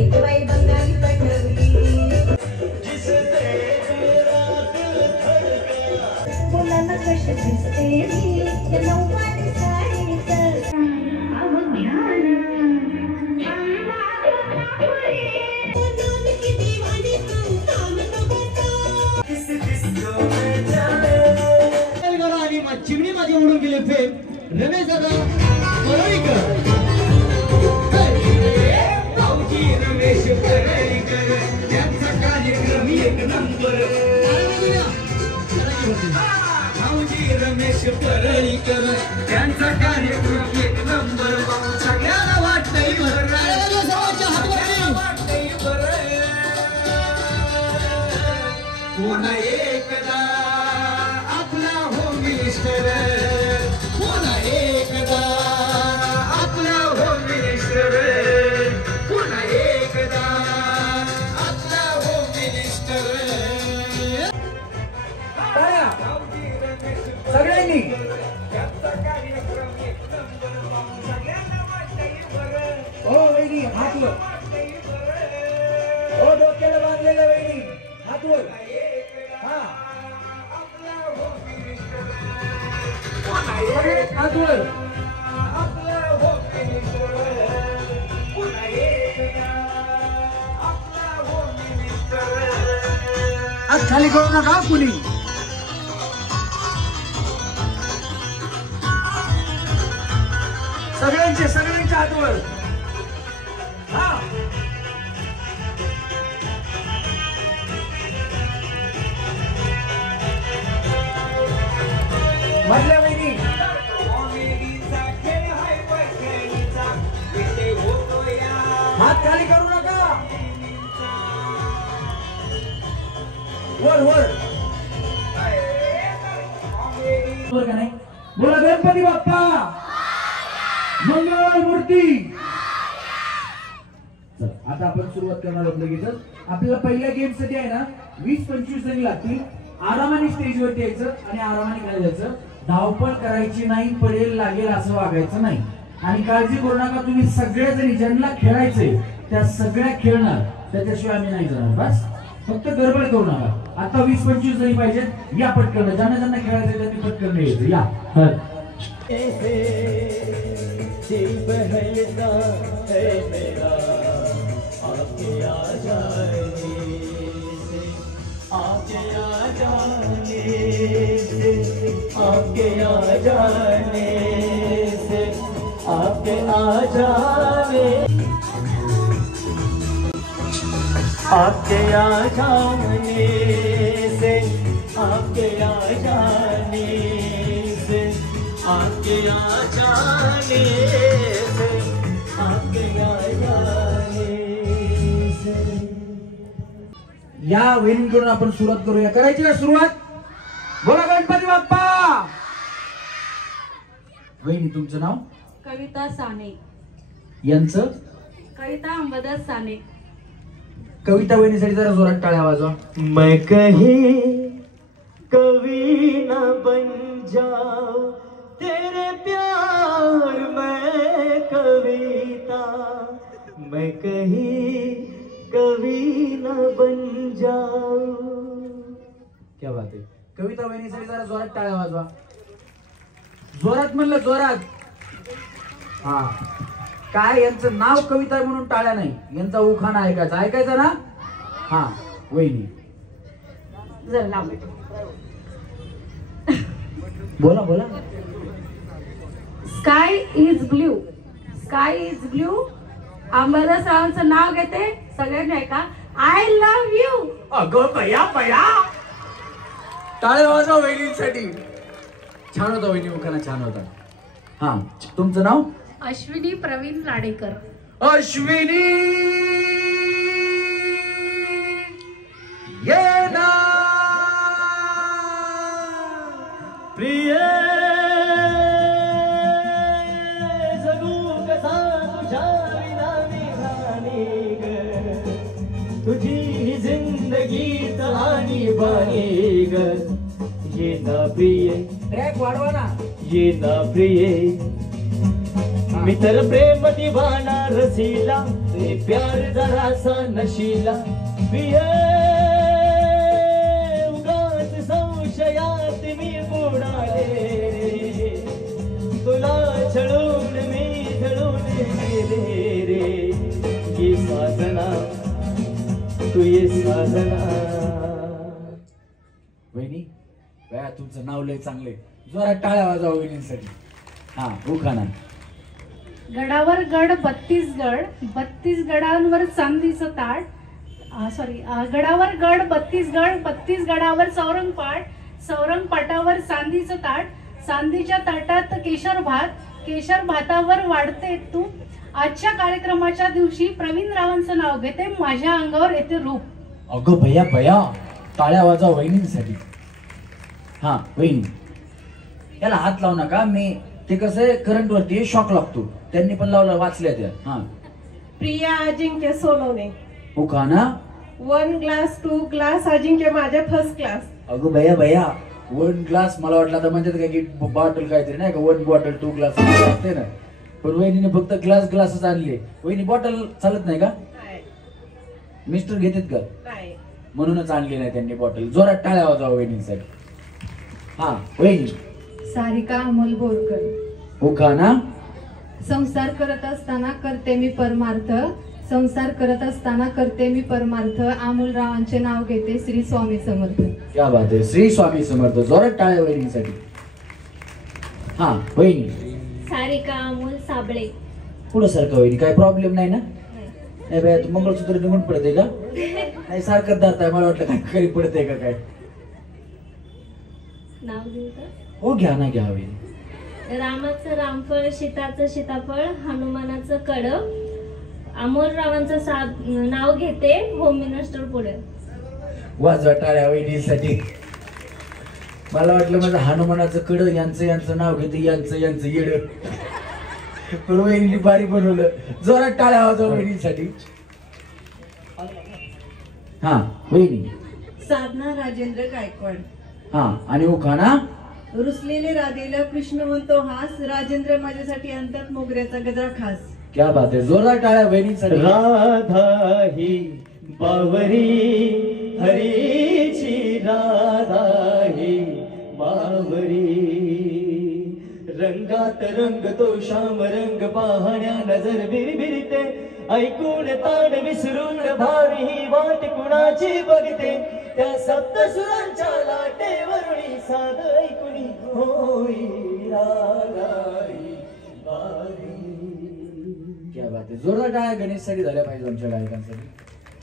एक बाई बंगाली पटवली मुलांना कशी दिसते मी या नऊवारी साडीत चिमणी माझी उडून गेले फेम रमेश दादा परळीकर भाऊजी रमेश परळीकर त्यांचा कार्यक्रम एक नंबर भाऊजी रमेश परळीकर त्यांचा कार्यक्रम एक नंबर सगळ्याला वाटतंय बरं वाटतंय बरं पुन्हा एकदा आपला हो मिनिस्टर पुन्हा एकदा आपला हो मिनिस्टर पुन्हा एकदा आपला हो मिनिस्टर सगळ्यांनी हो वहिनी हात वर हो डोक्याला बांधलेलं वहिनी हात वर हा हात वर आज खाली करू नका कुणी सगळ्यांच्या हातवर हा मधल्या वहिनी हात खाली करू नका वर वर का नाही बोला गणपती बाप्पा मंगळ मूर्ती आता आपण सुरुवात करणार आहोत लगेच आपल्याला पहिल्या गेम साठी आहे ना 20-25 जणी लागतील आरामाने स्टेजवरती यायचं आणि आरामाने खेळायचं धावपळ करायची नाही पडेल लागेल असं वागायचं नाही आणि काळजी करू नका तुम्ही सगळ्या जणी ज्यांना खेळायचंय त्या सगळ्या खेळणार त्याच्याशिवाय आम्ही नाही जाणार बस फक्त गडबड करू नका आता 20-25 जणी पाहिजेत या पटकन ज्यांना ज्यांना खेळायचं त्यांनी पटकन यायचं या दिल बहलता है मेरा आपके आ जाने से आपके आ जाने से आपके आ जाने से आपके आ जाने आपके आ जाने से आपके आ जाने से आपके आ जाने से आपके आ जाने से या वहिनीकडून आपण सुरुवात करूया करायची का सुरुवात बोला गणपती बाप्पा वहिनी तुमचं नाव कविता साने यांचं कविता अंबादास साने कविता वहिनीसाठी जरा जोरात टाळ्या वाजवा मैं कहीं कवी न बन जाऊं तेरे प्यार मैं कविता मैं कहीं कभी न बन जाऊं क्या बात है कविता वहिनीसाठी जरा जोरात टाळ्या वाजवा जोरात म्हणलं जोरात हा काय यांचं नाव कविता म्हणून टाळ्या नाही यांचा उखाणा ऐकायचा ना हा वहिनी जर लांब बोला बोला sky is blue sky is blue Ambadas रावांचं नाव घेते सगळ्यांनी ऐका आय लव्ह यू अगं बया बया टाळ्या वाजवा वहिनीसाठी छान होता वहिनी उखाणा छान होता हा तुमचं नाव अश्विनी प्रवीण लाडेकर अश्विनी ये ना प्रिय जगू कसा तुझ्या विना निघाली ग तुझी जिंदगीत आणि बाणी ग ये ना प्रिय ट्रॅक वाढवा ना ये ना प्रिय मी तर प्रेम दिवाना रसीला ते प्यार जरासा नशीला उगाच संशयात मी बुडाले तुला छळून मी झळून गेले रे ये साजना तू ये साजना. वहिनी बया तुमचं नाव लय चांगलंय, जोरात टाळ्या वाजवा वहिनींसाठी. हा उखाणा. गडावर गड 32 गड, 32 गडांवर चांदीचं ताट. गडावर गड 32 गड, 32 गडावर चौरंग पाट, चौरंग पाटावर चांदीचं ताट, चांदीच्या ताटात केशर भात, केशर भातावर वाढते तूप. आजच्या कार्यक्रमाच्या दिवशी प्रवीण रावांचं नाव घेते, माझ्या अंगावर येते रूप. अगं भैया भैया टाळ्या वाजवा वहिनींसाठी. हा वहिनी याला हात लावू नका, मी ते कसं आहे करंट वरती शॉक लागतो, त्यांनी पण लावला वाचल्या त्या. हा प्रिया अजिंक्य सोनवणे. उखाणा. 1 ग्लास 2 ग्लास अजिंक्य माझ्या फर्स्ट क्लास. अगं भैया भैया 1 ग्लास मला वाटलं तर म्हणतात काय की बॉटल काहीतरी नाही का, 1 बॉटल 2 ग्लास असते ना, पण वहिनीने फक्त ग्लासच आणले. वहिनी बॉटल चालत नाही का? मिस्टर घेतात का? नाही. म्हणूनच आणली नाही त्यांनी बॉटल. जोरात टाळ्या वाजवा वहिनींसाठी. हा वहिनी. सारिका अमोल बोरकर. उखाणा. संसार करत असताना करते मी परमार्थ, संसार करत असताना करते मी परमार्थ, अमोलरावांचे नाव घेते श्री स्वामी समर्थ. क्या बात आहे, श्री स्वामी समर्थ. जोरात टाळ्या वहिनींसाठी. हा वहिनी. सारिका अमोल साबळे. पुढं सारखं वहिनी, काय प्रॉब्लेम नाही ना? नाही बाया तू मंगळसूत्र निघून पडते का? नाही सारखं धरताय, मला वाटलं काय खरी पडते का काय. नाव घेऊ का? हो घ्या ना, घ्या वहिनी. रामाचं रामफळ, सीताचं सीताफळ, हनुमानाचं कड, अमोलरावांचं नाव घेते होम मिनिस्टर पुढे. वाजवा टाळ्या वहिनीसाठी. मला वाटलं माझं हनुमानाचं कड यांचं नाव घेते, यांचं येड, पण वहिनी बारी बनवलं. जोरात टाळ्या वाजवा वहिनीसाठी. हा वहिनी. साधना राजेंद्र गायकवाड. हा आणि उखाणा. रुसलेले राधेला कृष्ण म्हणतो हास, राजेंद्र माझ्यासाठी आणतात मोगऱ्याचा गजरा खास. क्या बात आहे, जोरदार टाळ्या वहिनीसाठी. राधा ही बावरी हरीची, राधा ही बावरी, रंगात रंग तो श्याम रंग, पाहण्या नजर बिरबिरते, ऐकून ताण विसरून भारी ही वाट कुणाची बघते, त्या सप्तसुरांच्या लाटेवरुणी साध ऐकुणी होई राधा ही बावरी. क्या बात आहे, जोरदार टाळ्या गणेशसाठी झाल्या पाहिजे आमच्या गायकांसाठी.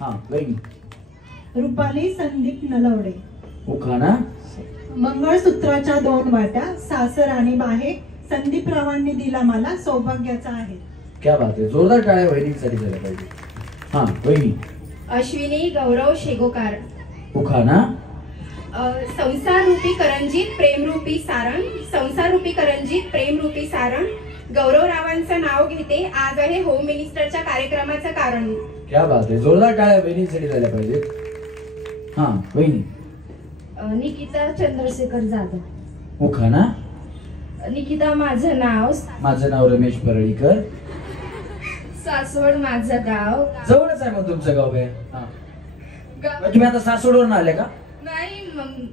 हा वहिनी. रुपाली संदीप नलवडे. उखाणा. मंगळसूत्राच्या 2 वाट्या, सासर आणि बाहेर, संदीपरावांनी दिला मला सौभाग्याचा आहे. क्या बात आहे, जोरदार टाळ्या वहिनींसाठी झाल्या पाहिजे. हा वहिनी. अश्विनी गौरव शेगोकार. उखाणा. संसार रूपी करंजीत प्रेमरूपी सारण, संसार रूपी करंजीत प्रेमरूपी सारण, गौरवरावांचं नाव घेते, आज आहे होम मिनिस्टरच्या कार्यक्रमाचं कारण. क्या बात आहे, जोरदार टाळ्या वहिनींसाठी झाल्या पाहिजे. हा वहिनी. निकिता चंद्रशेखर जाधव. उखाणा. निकिता माझं नाव रमेश परळीकर. सासवड माझं गाव. जवळच आहे मग तुमचं गाव आहे. हा तुम्ही आता सासवडवरून आले का? नाही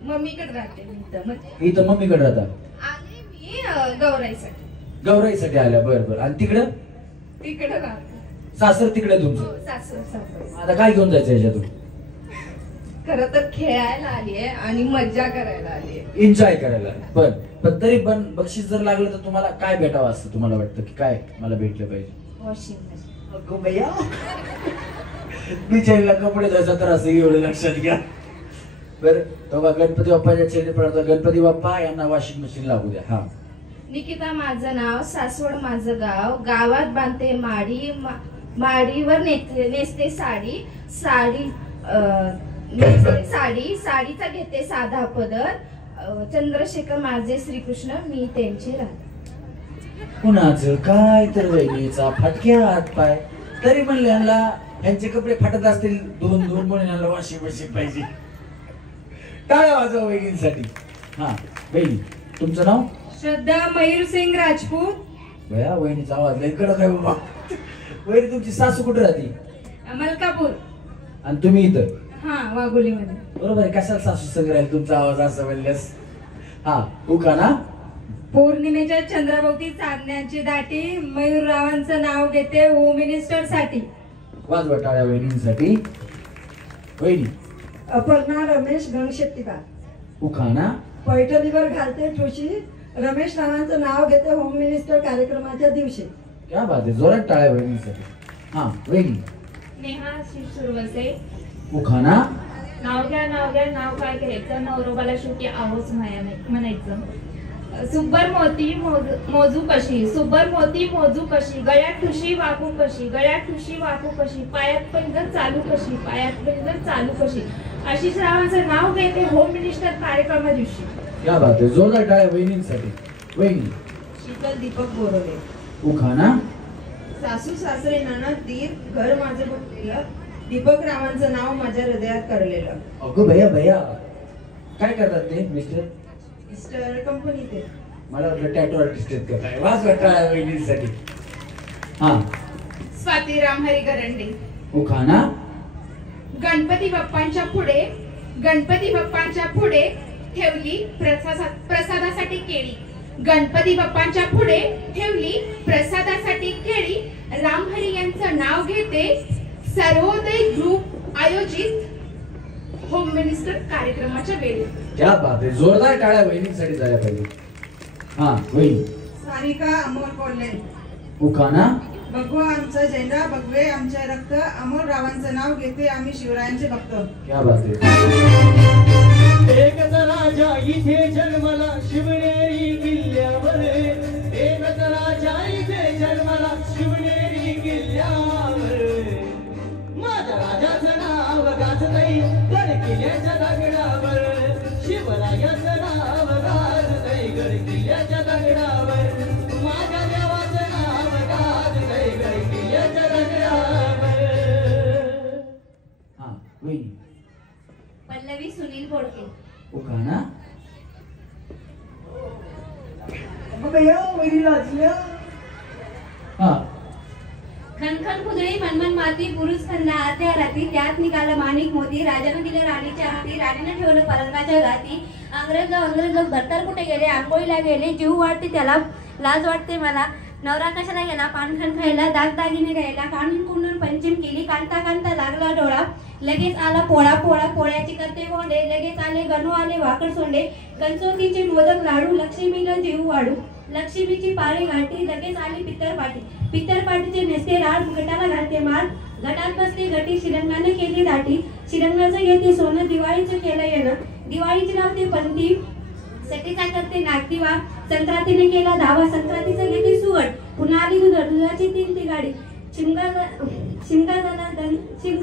मम्मीकडे राहते मी इथं मम्मीकडे राहता. आले मी गौराईसाठी. गौराईसाठी आल्या. बरं आणि तिकडं तिकडे राहते. सासर तिकडे तुमचं. सासवड. आता काय घेऊन जायचं याच्यातून? खरं तर खेळायला आलीये आणि मज्जा करायला आलीये. एन्जॉय करायला. पण तरी पण बक्षीस जर लागलं तर तुम्हाला काय भेटावं असं तुम्हाला वाटतं की काय मला भेटलं पाहिजे? Washing machine. अगं भैया बिचारीला कपडे धुवायचा तर असं एवढं लक्षात घ्या. बरं तेव्हा गणपती बाप्पाच्या चेहरे पडतो, गणपती बाप्पा यांना वॉशिंग मशीन लागू द्या. हा. निकिता माझं नाव, सासवड माझं गाव, गावात बांधते माडी, माडीवर नेसते साडी, साडीचा घेते साधा पदर, चंद्रशेखर माझे श्रीकृष्ण, मी त्यांचे राधा. कुणाचं काय तर वहिनीचा फाटक्या हात पाय, तरी म्हणले यांना यांचे कपडे फाटत असतील 2 म्हणून यांना वॉशिंग मशीन पाहिजे. टाळ्या वाजवा वहिनींसाठी. हा वहिनी तुमचं नाव? श्रद्धा मयूर सिंग राजपूत. भया वहिनीचा आवाज लय कडक आहे बाबा. वहिनी तुमची सासू कुठे राहते? मलकापूर. आणि तुम्ही इथं? हा, वाघोलीमध्ये. बरोबर आहे. कशाला सासू संग राहील तुमचा आवाज असं म्हणल्यास? हा, उखाणा. पौर्णिमेच्या चंद्राभोवती चांदण्याची दाटी, मयूररावांचं नाव घेते होम मिनिस्टर साठी. वाजवा टाळ्या वहिनींसाठी. वहिनी. अपर्णा रमेश गणशेट्टीकार. उखाणा. पैठणीवर घालते ठुशी, रमेश रावांचं नाव घेते होम मिनिस्टर कार्यक्रमाच्या दिवशी. क्या बात आहे. जोरात टाळ्या वहिनींसाठी. हा, वहिनी. नेहा सुरवसे. उखाणा. नाव घ्या नाव काय घ्यायचं, नवरोबाला शेवटी आहोच म्हणायचं. सुब्बर मोती मोजू कशी, सुब्बर मोती मोजू कशी, गळ्यात ठुशी वाकू कशी, गळ्यात ठुशी वाकू कशी, पायात पैंजण चालू कशी, पायात पैंजण चालू कशी, आशिष रावांचं नाव घेते होम मिनिस्टर कार्यक्रमा दिवशी. क्या बात आहे. जोरदार टाळ्या वहिनींसाठी. वहिनी. शीतल दीपक बोरवले. उखाणा. सासू सासरे नणद दीर घर माझं बघितलं, दीपक रावांचं नाव माझ्या हृदयात करलेलं. अगो भैया भैया काय करतात ते मिस्टर? मिस्टर कंपनी ते. मला वाटलं टॅटू आर्टिस्ट आहेत का काय. वाजवा टाळ्या वहिनींसाठी. हा. स्वाती रामहरी गरंडे. उखाणा. गणपती बाप्पांच्या पुढे ठेवली प्रसादासाठी केळी, गणपती बाप्पांच्या पुढे ठेवली प्रसादासाठी केळी, रामहरी यांचं नाव घेते सर्वोदय ग्रुप आयोजित होम मिनिस्टर कार्यक्रमाच्या वेळी. क्या बात आहे. जोरदार टाळ्या वहिनींसाठी झाल्या पाहिजे. हा, वहिनी. सारिका अमोल कोल्हे. उखाणा. भगवा आमचा झेंडा, भगवे आमचे रक्त, अमोल रावांचं नाव घेते आम्ही शिवरायांचे भक्त. क्या बात आहे. एकच राजा इथे जन्मला शिवनेरी किल्ल्यावर, एकच राजा इथे जन्मला शिवनेरी किल्ल्यावर, माझ्या राजाचं नाव गाजतंय गड किल्ल्याच्या दगडावर, शिवरायाचं नाव गाजतंय गड किल्ल्याच्या दगडावर, माझ्या देवाचं नाव गाजतंय गड किल्ल्याच्या दगडावर. हा, वहिनी. पल्लवी सुनील बोडके. उखाणा. हा. खनखन खुदळी मनमन माती, पुरुष खंदा आत्या राती, त्यात निघाला माणिक मोती, राजानं दिलं राणीच्या हाती, राणीनं ठेवलं पलंगाच्या गाती, अंग्रेज दत्तर कुठे गेले, आंघोळीला गेले, जीव वाटते त्याला, लाज वाटते मला, नवरा कशाला गेला पानखण खायला, दागदागिने घ्यायला, काढून कुंडून पंचम केली, कांता कांता लागला डोळा, लगेच आला पोळा पोळ्याची करते गोंडे, लगेच आले गणू आले वाकड सोंडे, गणचोतीचे मोदक लाडू, लक्ष्मीला जीव वाढू, लक्ष्मीची पाळी घाटी, लगेच आली पित्तरपाटीचे नेसते राड, घटाला घालते मार, घटात बसते घटी, शिरंगाने केली दाटी, शिरंगाचं घेते सोनं, दिवाळीचं केलं येणं, दिवाळीची लावते पंती, सटीचा करते नागदिवा, संक्रांतीने केला धावा, संक्रांतीचं घेते सुगट, पुन्हा आली दुधाची ती गाडी, शिमगा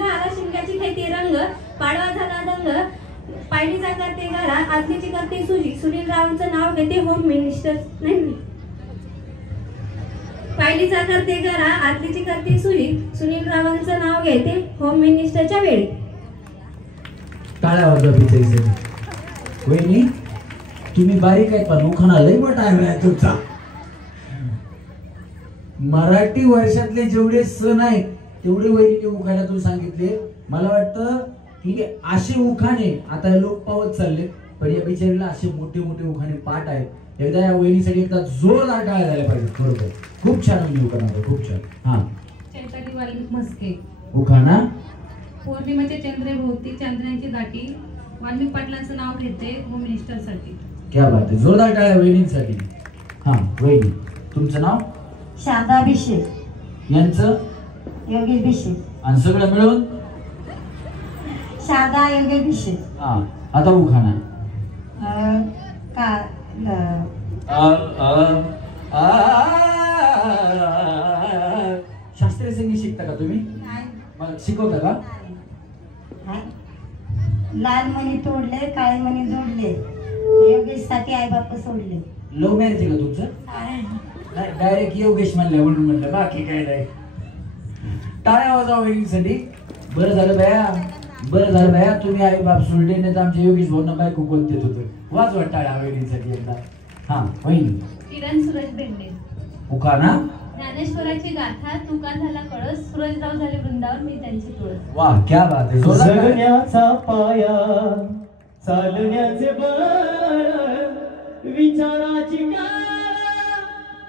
आला शिमग्याची खेळते रंग, पाडवा झाला दंग, पायलीचा करते घरा, आदलीची करते सुजी, सुनील रावांचं नाव घेते होम मिनिस्टर नाही, पायलीचा करते घरा, आदलीची करते सुजी, सुनील रावांचं नाव घेते होम मिनिस्टरच्या वेळी. टाळ्या वाजवा. वहिनी तुम्ही बारीक आहेत पण उखाणा लय मोठा आहे तुमचा. मराठी वर्षातले जेवढे सण आहेत तेवढे वहिनीने उखाण्यातून सांगितले. मला वाटतं की असे उखाणे आता लोक पावत चालले, पण या बिचारीला असे मोठे मोठे उखाणे पाठ आहेत. एकदा या वहिनीसाठी एकदा जोरदार टाळ्या झाल्या पाहिजे. बरोबर, खूप छान वहिनी उखाणा, खूप छान. हा, चैताली वाल्मिक मस्के. उखाणा. पौर्णिमेच्या चंद्राभोवती चांदण्याची दाटी, वाल्मिक पाटलांचं नाव घेते होम मिनिस्टर साठी. क्या बात आहे. जोरदार टाळ्या वहिनींसाठी. हा, वहिनी तुमचं नाव? शारदा भिशे. यांचं? योगेश भिशे. आणि सगळं मिळून शारदा योगेश भिशे. हा, आता उखाणा. शास्त्रीय संगीत शिकता का तुम्ही? मग शिकवता का? लाल मणी तोडले, काळे मणी जोडले, योगेश साठी आई बाप सोडले. लव्ह मॅरेज आहे का तुमचं? डायरेक्ट योगेश म्हणलं म्हणून म्हणलं, बाकी काय नाही. टाळ्या वाजवा वहिनीसाठी. बरं झालं बाया तुम्ही आई बाप सोडले, नाही तर आमच्या योगेश भाऊंना बायको कोणतेच होतं. वाजवा टाळ्या वहिनीसाठी एकदा. हा, वहिनी. किरण सुरेश भेंडे. उखाणा ज्ञानेश्वराची गाथा तुका झाला कळस सूरजराव झाले वृंदावन मी त्यांची तुळस. वाह क्या बात है. जोरदार टाळ्या. जगण्याचा पाया चालण्याचे बळ विचाराची काळ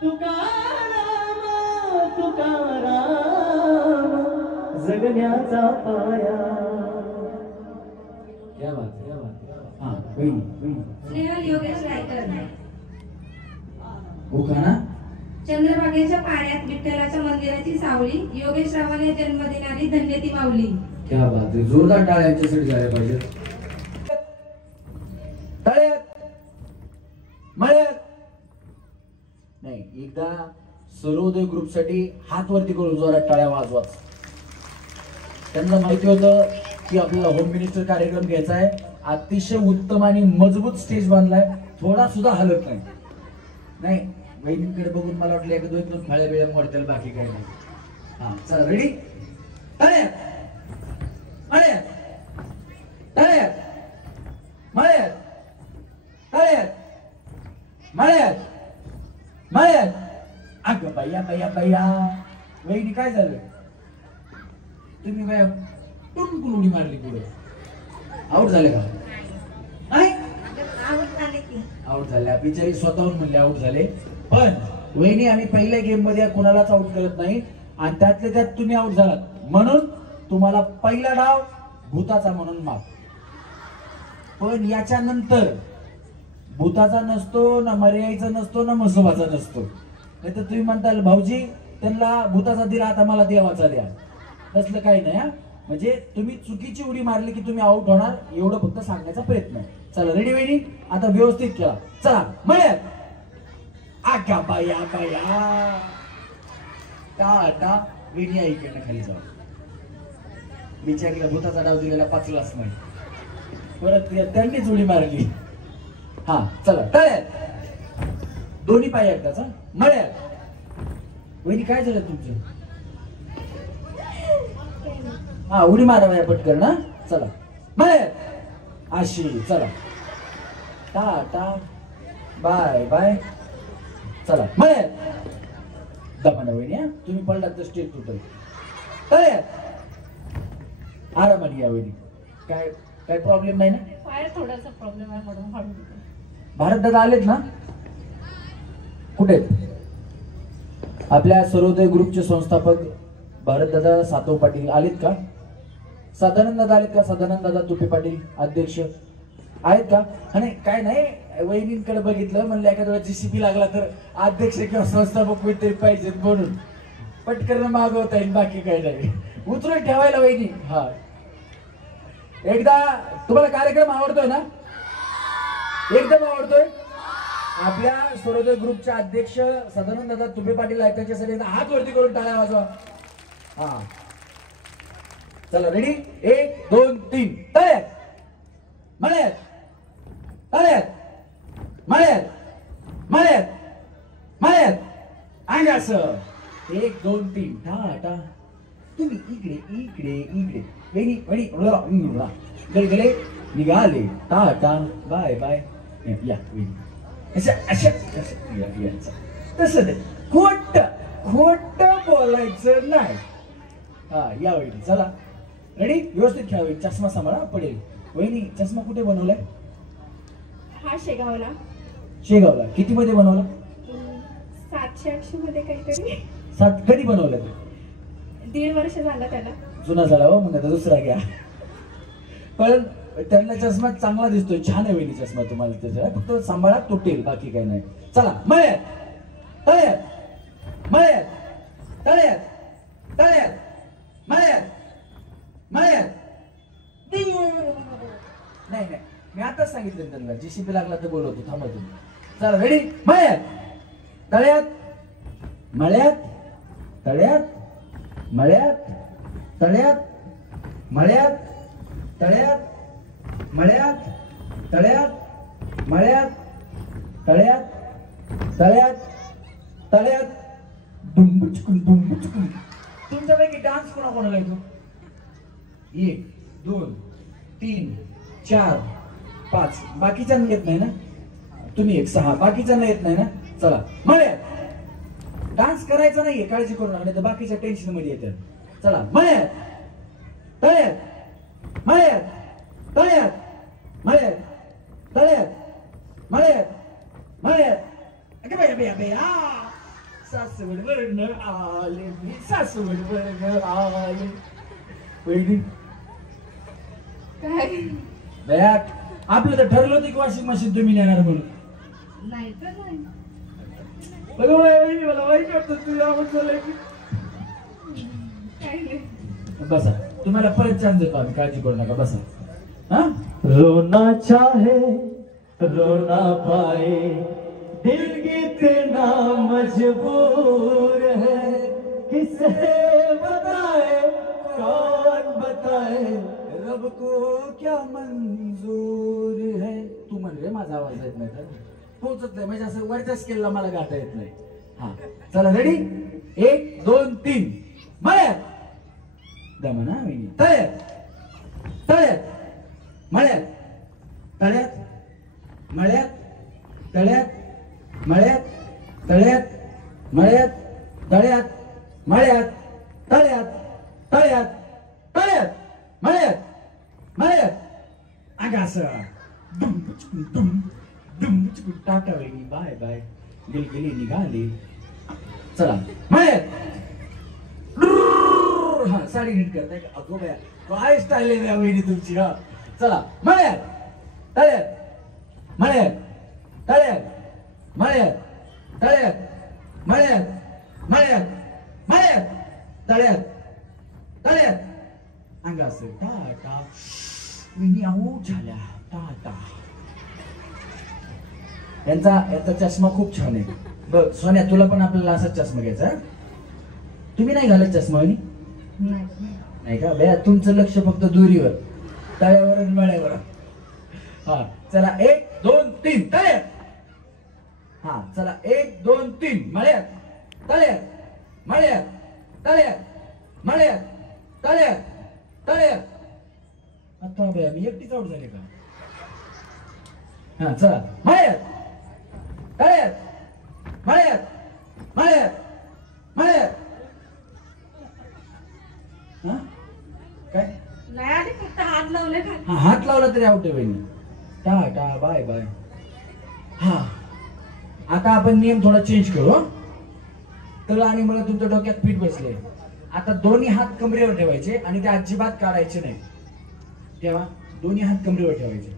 तुकाराम तुकाराम जगण्याचा पाया. क्या बात क्या बात. हा वहिनी वहिनी. स्नेहल योगेश रायकर. उखाणा चंद्रभागेच्या पाण्यात विठ्ठलाच्या मंदिराची सावली योगेशरावाने जन्मदिनाली धन्य ती माऊली. क्या बात आहे. जोरदार टाळ्या यांच्यासाठी झाल्या पाहिजे. टाळ्यात मळ्यात नाही. एकदा सर्वोदय ग्रुप साठी हात वरती करून जोरात टाळ्या वाजवाच. त्यांना माहिती होतं की आपल्याला होम मिनिस्टर कार्यक्रम घ्यायचा आहे. अतिशय उत्तम आणि मजबूत स्टेज बांधलाय. थोडा सुद्धा हलत नाही. नाही वहिनीकडे बघून मला वाटलं एक दोन फळ्या बिळ्या मोडतील बाकी काही नाही. हा चला रेडी. टाळ्यात मळ्यात टाळ्यात मळ्यात टाळ्यात मळ्यात मळ्यात. अगं बाया बाया बाया वहिनी काय झालं. तुम्ही बाया टुनकुन उडी मारली पुढे. आउट झाले का नाही. आउट झाल्या बिचारी स्वतःहून म्हणले आउट झाले. पण वहिनी आम्ही पहिल्या गेम मध्ये कुणालाच आउट करत नाही आणि त्यातल्या त्यात तुम्ही आउट झालात म्हणून तुम्हाला पहिला डाव भूताचा म्हणून माफ. पण याच्यानंतर भूताचा नसतो ना मर्यायचा नसतो ना मसोबाचा नसतो. नाही तर तुम्ही म्हणताल भाऊजी त्यांना भूताचा दिला आता मला देवाचा द्या. तसलं काही नाही. हा म्हणजे तुम्ही चुकीची उडी मारली की तुम्ही आउट होणार एवढं फक्त सांगण्याचा प्रयत्न आहे. चला रेडी वहिनी आता व्यवस्थित केला. चला मळ्यात आका बाया बाया टाटा वहिनी आईकडनं खाली जाऊ. बिचारीला भूताचा डाव दिलेला पाचलाच नाही. परत त्यांनीच उडी मारली. हा चला टाळ्यात दोन्ही पाय एकदाच. मळ्यात वहिनी काय झालं तुमचं. हा उडी मारा बाया पटकन. ना चला मळ्यात अशी. चला टाटा बाय बाय. चला मळ्यात दमाना वहिनी. तुम्ही पडलात तर स्टेज तुटेल. तळ्यात आरामाने या वहिनी. काय काय प्रॉब्लेम नाही ना. फायर थोडासा प्रॉब्लेम आहे म्हणून हळू. भारत दादा आलेत ना. कुठे आपल्या सर्वोदय ग्रुपचे संस्थापक भारत दादा सातव पाटील आलेत का. सदानंद दादा आलेत का. सदानंद दादा तुपे पाटील अध्यक्ष आहेत का. आणि काय नाही वहिनींकडे बघितलं म्हणलं एखाद्या वेळा जीसीपी लागला तर अध्यक्ष किंवा संस्थापक कोणतरी पाहिजेत म्हणून पटकन मागवता येईल बाकी काही नाही. उतरून ठेवायला वहिनी. हा एकदा तुम्हाला कार्यक्रम आवडतोय ना. एकदम आवडतोय. आपल्या सर्वोदय ग्रुपचे अध्यक्ष सदानंद दादा तुपे पाटील आहेत त्याच्यासाठी एकदा हात वरती करून टाळ्या वाजवा. हा चला रेडी 1 2 3 टाळ्यात मळ्यात टाळ्यात मळ्यात मळ्यात मळ्यात अंगास 1 2 3 टाटा. तुम्ही इकडे इकडे इकडे वहिनी वहिनी गलगले निघाले. Tata bye bye. या वहिनी अशा अशा तसं नाही. खोट खोट बोलायचं नाही. हा या वहिनी चला रेडी व्यवस्थित खेळा. वहिनी चष्मा सांभाळा पडेल. वहिनी चष्मा कुठे बनवलाय. हा शेगावला. शेगावला. किती मध्ये बनवला. 700-800 मध्ये काहीतरी. 7 कधी बनवलं ते. 1.5 वर्ष झालं त्याला. जुना झाला हो मग आता दुसरा घ्या. पण त्यांना चष्मा चांगला दिसतोय. छान आहे वहिनी चष्मा तुम्हाला त्याचा. फक्त सांभाळा तुटेल बाकी काही नाही. चला मळ्यात तळ्यात मळ्यात तळ्यात तळ्यात मळ्यात मळ्यात. नाही नाही मी आताच सांगितलं त्यांना जीसीपी लागला तर बोलवतो थांबा तुम्ही. चला रेडी मळ्यात तळ्यात मळ्यात तळ्यात मळ्यात तळ्यात मळ्यात तळ्यात मळ्यात तळ्यात मळ्यात तळ्यात तळ्यात तळ्यात डुंबुचकुन डुंबुचकुन. तुमच्यापैकी डान्स कोणाकोणाला येतो. 1 2 3 4 5 बाकीच्यांना येत नाही ना. तुम्ही 1 6 बाकीच्यांना येत नाही ना. चला मळ्यात डान्स करायचा नाहीये, काळजी करू नका, नाही तर बाकीच्या टेन्शन मध्ये येतात. चला मळ्यात तळ्यात मळ्यात तळ्यात मळ्यात तळ्यात मळ्यात मळ्यात. अगं बाया बाया बाया, सासवड वर्ण आले मी, सासवड वर्ण आले. वहिनी काय बया, आपलं तर ठरलं होतं की वॉशिंग मशीन तुम्ही नेणार म्हणून. नाही तर नाही. बघा वहिनी, मला वाईट वाटतं तुझ्या आवडलं की. काही नाही. बसा, तुम्हाला परत चान्स देतो आम्ही, काळजी करू नका, बसा. हा रोना चाहे रोना पाए, दिल कितना मजबूर है, किसे बताए कौन बताए, रब को क्या मंजूर है. तू म्हण रे, माझा आवाज येत नाही तर पोहोचत नाही, म्हणजे असं वरच्या स्केलला मला गाता येत नाही. हा चला, रेडी, 1 2 3 मळ्यात दमना वहिनी, तळ्यात तळ्यात मळ्यात तळ्यात मळ्यात तळ्यात मळ्यात तळ्यात मळ्यात तळ्यात मळ्यात तळ्यात तळ्यात तळ्यात मळ्यात मळ्यात. अगं असं दुम दुम दुम टाटा वहिनी, बाय बाय, गेली निघाली. चला मळ्यात. हा साडी नीट करताय का? अगो बाया, काय स्टाईल आहे या वहिनी तुमची. हा चला मळ्यात तळ्यात मळ्यात तळ्यात मळ्यात तळ्यात मळ्यात मळ्यात मळ्यात तळ्यात तळ्यात. अंग असं टाटा वहिनी आऊट झाल्या. टाटा. यांचा चष्मा खूप छान आहे बघ सोन्या, तुला पण आपल्याला असाच चष्मा घ्यायचा. तुम्ही नाही घालत चष्मा वहिनी? नाही का बया, तुमचं लक्ष फक्त दुरीवर, तळ्यावर आणि मळ्यावर. हा चला, 1 2 3 तळ्यात. हा चला, 1 2 3 मळ्यात तळ्यात मळ्यात तळ्यात मळ्यात तळ्यात तळ्यात. आता बया मी एकटीच आउट झाले का? हा चला, मळ्यात तळ्यात मळ्यात मळ्यात मळ्यात. हा काय नाही आले, फक्त हात लावले का? हा हात लावला तरी आउट आहे वहिनी. Tata bye bye. हा आता आपण नियम थोडा चेंज करू. तळ आणि मला तुमच्या डोक्यात पीठ बसले. आता दोन्ही हात कमरेवर ठेवायचे आणि ते अजिबात काढायचे नाही. तेव्हा दोन्ही हात कमरेवर ठेवायचे,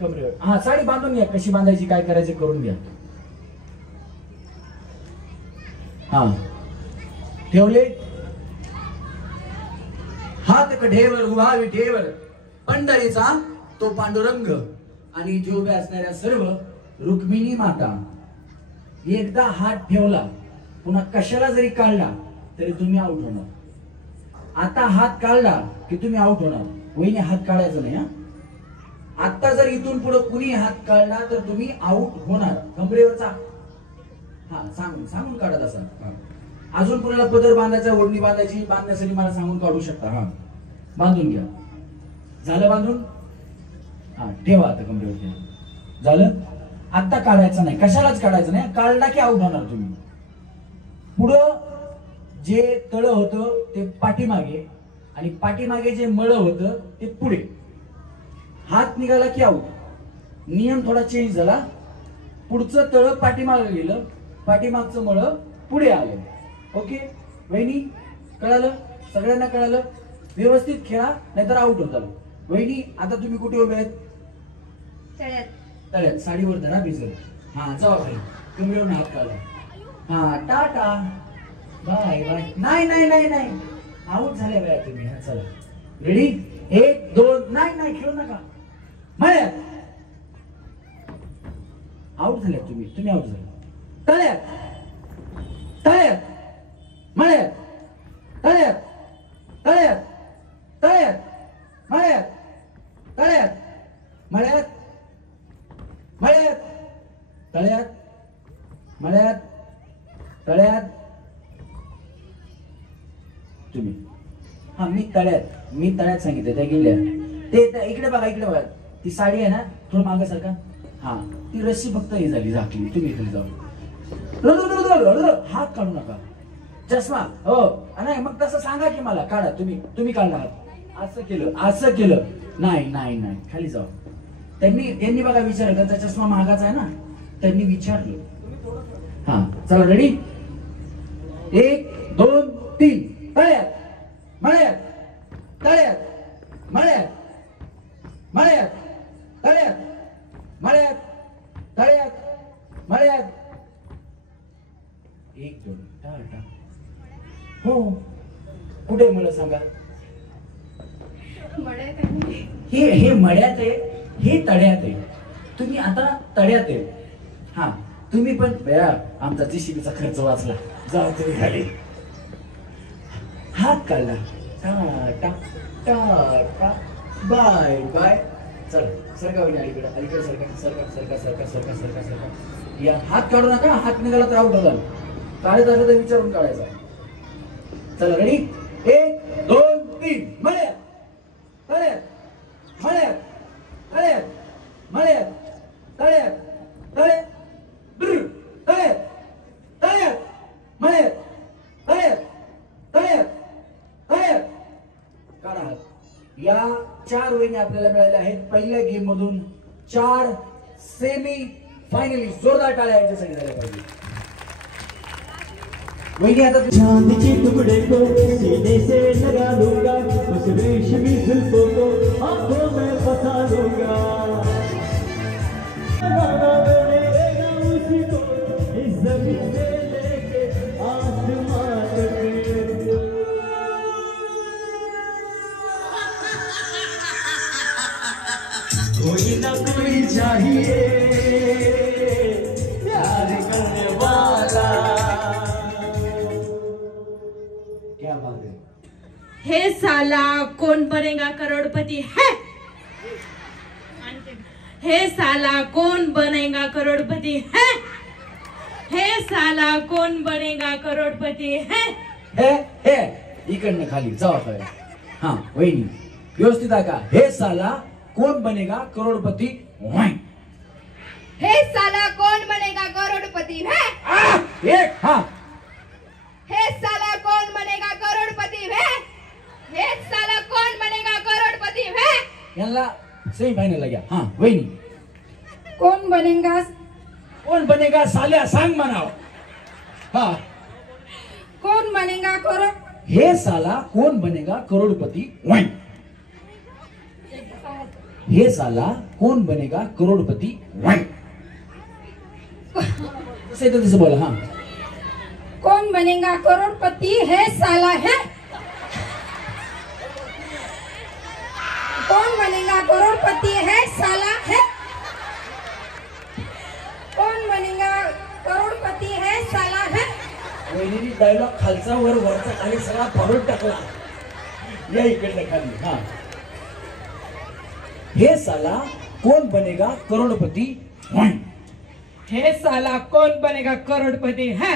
कमरेवर. हा साडी बांधून घ्या, कशी बांधायची काय करायचे करून घ्या. हा ठेवले, हात कढेवर उभा विठेवर, पंढरीचा तो पांडुरंग आणि जे उभे असणाऱ्या सर्व रुक्मिणी माता. एकदा हात ठेवला, पुन्हा कशाला जरी काढला तरी तुम्ही आउट होणार. आता हात काढला की तुम्ही आउट होणार. वहिनी हात काढायचा नाही. हा आता जर इथून पुढे कुणी हात काढला तर तुम्ही आउट होणार. कमरेवरचा हा सांगून काढत असा. अजून कुणाला पदर बांधायचा, ओढणी बांधायची, बांधण्यासाठी मला सांगून काढू शकता. हा बांधून घ्या. झालं बांधून? हा ठेवा आता कमरेवर ठेवा. झालं? आता काढायचं नाही, कशालाच काढायचं नाही. काढला की आउट होणार तुम्ही. पुढं जे तळ होतं ते पाठीमागे आणि पाठीमागे जे मळ होतं ते पुढे. हात निघाला की आउट. नियम थोडा चेंज झाला. पुढचं तळ पाठीमागे गेलं, पाठीमागचं मळ पुढे आलं. ओके वहिनी, कळालं? सगळ्यांना कळालं? व्यवस्थित खेळा नाहीतर आउट होताल. वहिनी आता तुम्ही कुठे उभे आहेत? तळ्यात. साडीवर धरा भिजल. हा जावा खाली, कमरेवर हात काढला. हा टाटा बाय बाय. नाही नाही नाही नाही, आउट झाले बाया तुम्ही. हा चला, रेडी, 1 2 नाही खेळू नका. मळ्यात आउट झाले तुम्ही आउट झाले. तळ्यात मळ्यात तळ्यात मळ्यात मळ्यात तळ्यात तुम्ही. हा मी तळ्यात सांगितलं. त्या गेल्या ते इकडे बघा. ती साडी आहे ना, थोडं मागे सारखा. हा ती रस्सी फक्त हे झाली, झाकली. तुम्ही खाली जाऊ. हात काढू नका. चष्मा हो नाही मग तसं सांगा की मला काढा. तुम्ही काढला हात. असं केलं नाही नाही नाही खाली जाऊ. त्यांनी बघा विचारलं त्यांचा चष्मा महागाचा आहे ना. त्यांनी विचारलं. हा चला रेडी 1 2 3 तळ्यात मळ्यात तळ्यात मळ्यात मळ्यात तळ्यात मळ्यात तळ्यात मळ्यात 1 2 टाटा. हो कुठे मला सांगा. हे मळ्यात आहे हे तळ्यात आहे. तुम्ही आता तळ्यात आहे. हा तुम्ही पण बया आमचा जीसीबीचा खर्च वाचला. जा तुम्ही खाली. हात काढला. Tata tata bye bye. चला सरका वहिनी अलीकडे अलीकडे सरका सरका सरका सरका सरका सरका सरका. या हात काढू नका. हात निघाला तर आउट झाला. काढायचं असं तर विचारून काढायचा. चला रेडी 1 2 3 मळ्यात तळ्यात मळ्यात तळ्यात मळ्यात तळ्यात तळ्यात तळ्यात तळ्यात मळ्यात तळ्यात तळ्यात तळ्यात. काढा हात. या 4 वहिनी आपल्याला मिळाल्या आहेत पहिल्या गेम मधून. 4 सेमी फायनली. जोरदार टाळ्या यांच्यासाठी झाल्या पाहिजे. वही आता चांद के टुकड़े को सीने से लगा लूंगा, उस रेशमी जुल्फों को आंखों में फंसा लूंगा, मिलेगा उसी को इस जमीन से लेके आसमां तक। कोई ना कोई चाहिए प्यार करने वाला। क्या बात है। हे साला कौन बनेगा करोड़पति है। हे साला कौन बनेगा करोड़पति है। हे साला कौन बनेगा करोड़पति है। हे इकडनं खाली जावा खाली. हा वहिनी व्यवस्थित आहे का. हे साला कौन बनेगा करोड़पति. हे साला कौन बनेगा करोड़पति है। एक हाँ. हे साला कौन बनेगा करोड़पति है। हे साला कौन बनेगा करोड़पति है। यांना सेमी फायनल गया. हाँ वहिनी कौन बनेगा साल्या सांग म्हणाव. हाँ कौन बनेगा करोड़. हे साला कौन बनेगा करोड़पति. हे साला कौन बनेगा करोड़पति. से बोला. हाँ कौन बनेगा करोड़पति है साला है। कौन बनेगा करोड़पति है साला है। कौन बनेगा करोड़पति है साला है. वहिनी डायलॉग खालचा वर वरचा खाली सगळा फाडून टाकला. या इकडनं खाली. हाँ हे साला कौन बनेगा करोड़पति. हे साला कौन बनेगा करोड़पति है।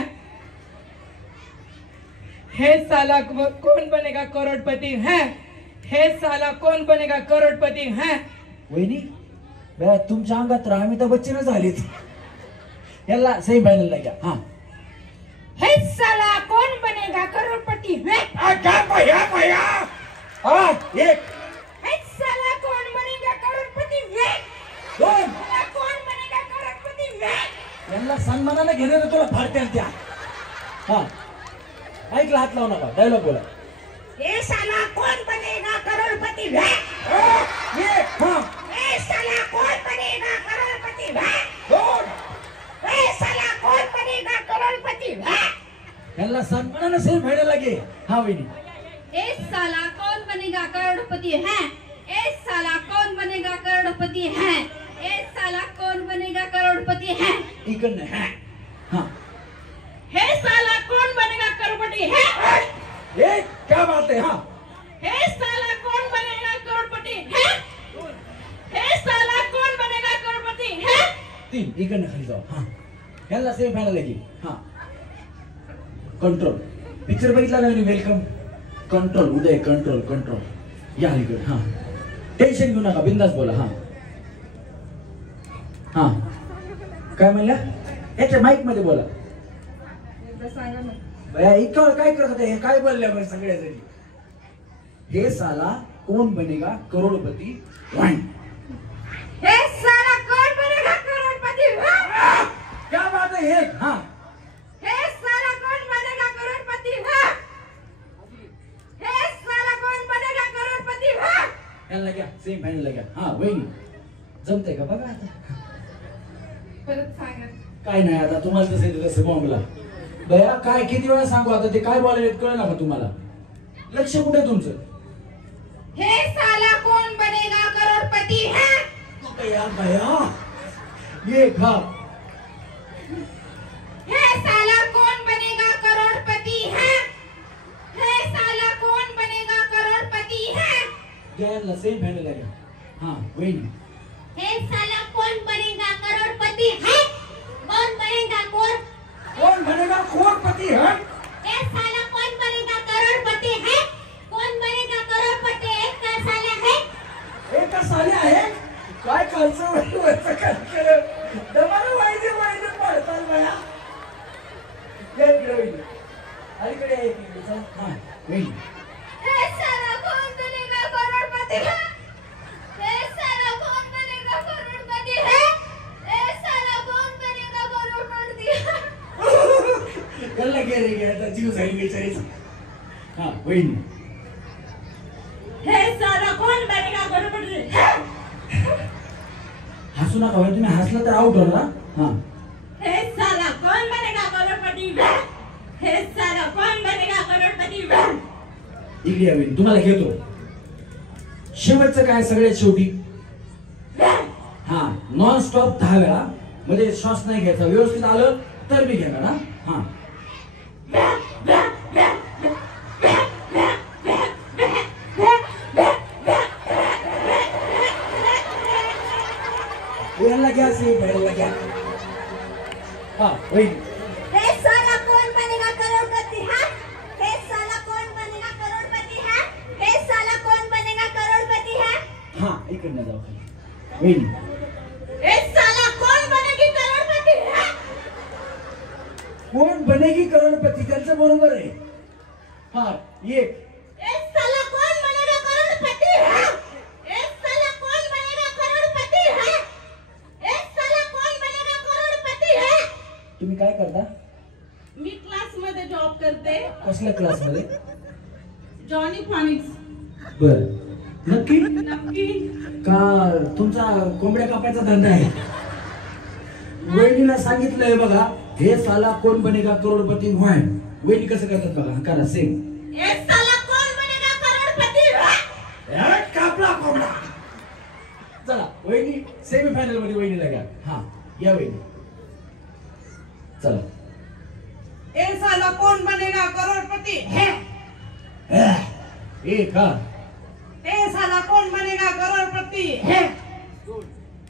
हे साला कौन बनेगा करोड़पति है। हे साला कौन बनेगा करोड़पति है. वहिनी बया तुमच्या अंगात अमिताभ बच्चन झालीत. याला सेमी फायनल ला घ्या. हाँ हे साला कौन बनेगा करोड़पति है. एक हे साला कौन बनेगा करोड़पति है. दोन. कौन बनेगा करोड़पति है. यांना सन्मानाने घेणार तुला फाडत्या त्या. हाँ ऐकला हात लावू नका. डायलॉग बोला. हे साला कौन बनेगा करोड़पति है. एक हाँ. हे साला कौन बनेगा करोड़पति है. दोन. हे साला कौन बनेगा करोड़पति है. यांना सन्मानाने सेमी फायनल लागे. हाँ वहिनी ए साला कौन बनेगा करोड़पति है. ए साला कौन बनेगा करोड़पति है. ए साला कौन बनेगा करोड़पति है. इकडनं. हाँ हाँ हे साला कौन बनेगा करोड़पति है. एक क्या बात है. हाँ हे साला कौन बनेगा करोड़पति है. हे साला कौन बनेगा करोड़पति है. तीन. इकडनं खाली जाऊ. हाँ यांना सेमी फायनल लागे. हाँ कंट्रोल पिक्चर बघितला ना. वेलकम कंट्रोल उदय कंट्रोल कंट्रोल या इकडे. हाँ टेन्शन घेऊ नका बिंदास बोला. हाँ हाँ काय म्हणल्या याच्या माईक मध्ये बोला. तर सांगा ना. बया इतका वेळ काय करत होते? हे काय बोलल्या बरं सगळ्याजणी? हे साला कोण बनेगा करोडपती वन. हे साला कौन बनेगा करोड़पति? क्या बात है? हे हा हे साला कौन बनेगा करोड़पति? हे साला कौन बनेगा करोड़पति? याला घ्या, सेम फॅनला घ्या. हा वहिनी जमतंय का बघा आता. परत सांगा. काय नाही आता तुम्हाला तसं येतं तसं बॉम्बला. बया काय किती वेळा सांगू आता ते काय बोलायला कळलं ना का तुम्हाला? लक्ष कुठे तुमचं? हे साला कौन बनेगा करोड़पति है? बया बया ये खा. हे साला कौन बनेगा करोड़पति है? हे साला कौन बनेगा करोड़पति है? याला सेम फॅनला घ्या. हा वहिनी हे साला कौन बनेगा करोड़पति है? कौन बनेगा कौन बनेगा करोड़पति है? हे साला कौन बनेगा करोड़पति है? कौन बनेगा करोड़पति? एक का साला है. एक का साल्या आहे. काय खालचं वरचं काय केलं? दमानं वाईदे पडतात बया. या इकडे वहिनी. अलीकडे या इकडे. चल. हा वहिनी हे साला कौन बनेगा करोड़पति है? हे साला कौन बनेगा करोड़पति है? हे साला कौन बनेगा करोड़पति है? याला गेले आता जीव जाईल बिचारीचा. हा वहिनी हे साला कौन बनेगा करोड़पति है? हसू नका भाई, तुम्ही हसला तर आउट होणार. हा हे साला कौन बनेगा करोड़पति है? हे साला कौन बनेगा करोड़पति है? इकडे यावी तुम्हाला घेतो. शेवटचं काय सगळ्यात शेवटी? हा नॉन स्टॉप 10 वेळा म्हणजे श्वास नाही घ्यायचा. व्यवस्थित आलं तर मी घेणार. हा हा याला घ्या सेम याला घ्या. हा वहिनी हे साला कौन बनेगा करोड़पति है? हे साला कौन बनेगा करोड़पति है? हे साला कौन बनेगा करोड़पति है? हा इकडनं जाऊ खाली. वहिनी हे साला कौन बनेगी करोड़पति है? कोण बनेगी करोडपती? त्यांचं बरोबर आहे. हा ये हे साला कौन बनेगा करोड़पति है? हे साला कौन बनेगा करोड़पति है? हे साला कौन बनेगा करोड़पति है? तुम्ही काय करता? मी क्लास मध्ये जॉब करते. कसल्या क्लास मध्ये? Johnny Phoenix. बर नक्की नक्की. का तुमचा कोंबड्या कापायचा धंदा आहे? वहिनीला सांगितलंय बघा हे साला कोण बनेगा करोडपती व्हाय. वहिनी कसं करतात बघा. करा सेम. हे साला कौन बनेगा करोड़पति है? कापला कोंबडा. चला वहिनी सेमी फायनल मध्ये वहिनीला घ्या. हा या वहिनी चला. हे साला कौन बनेगा करोड़पति है? एक हा हे साला कौन बनेगा करोड़पति है?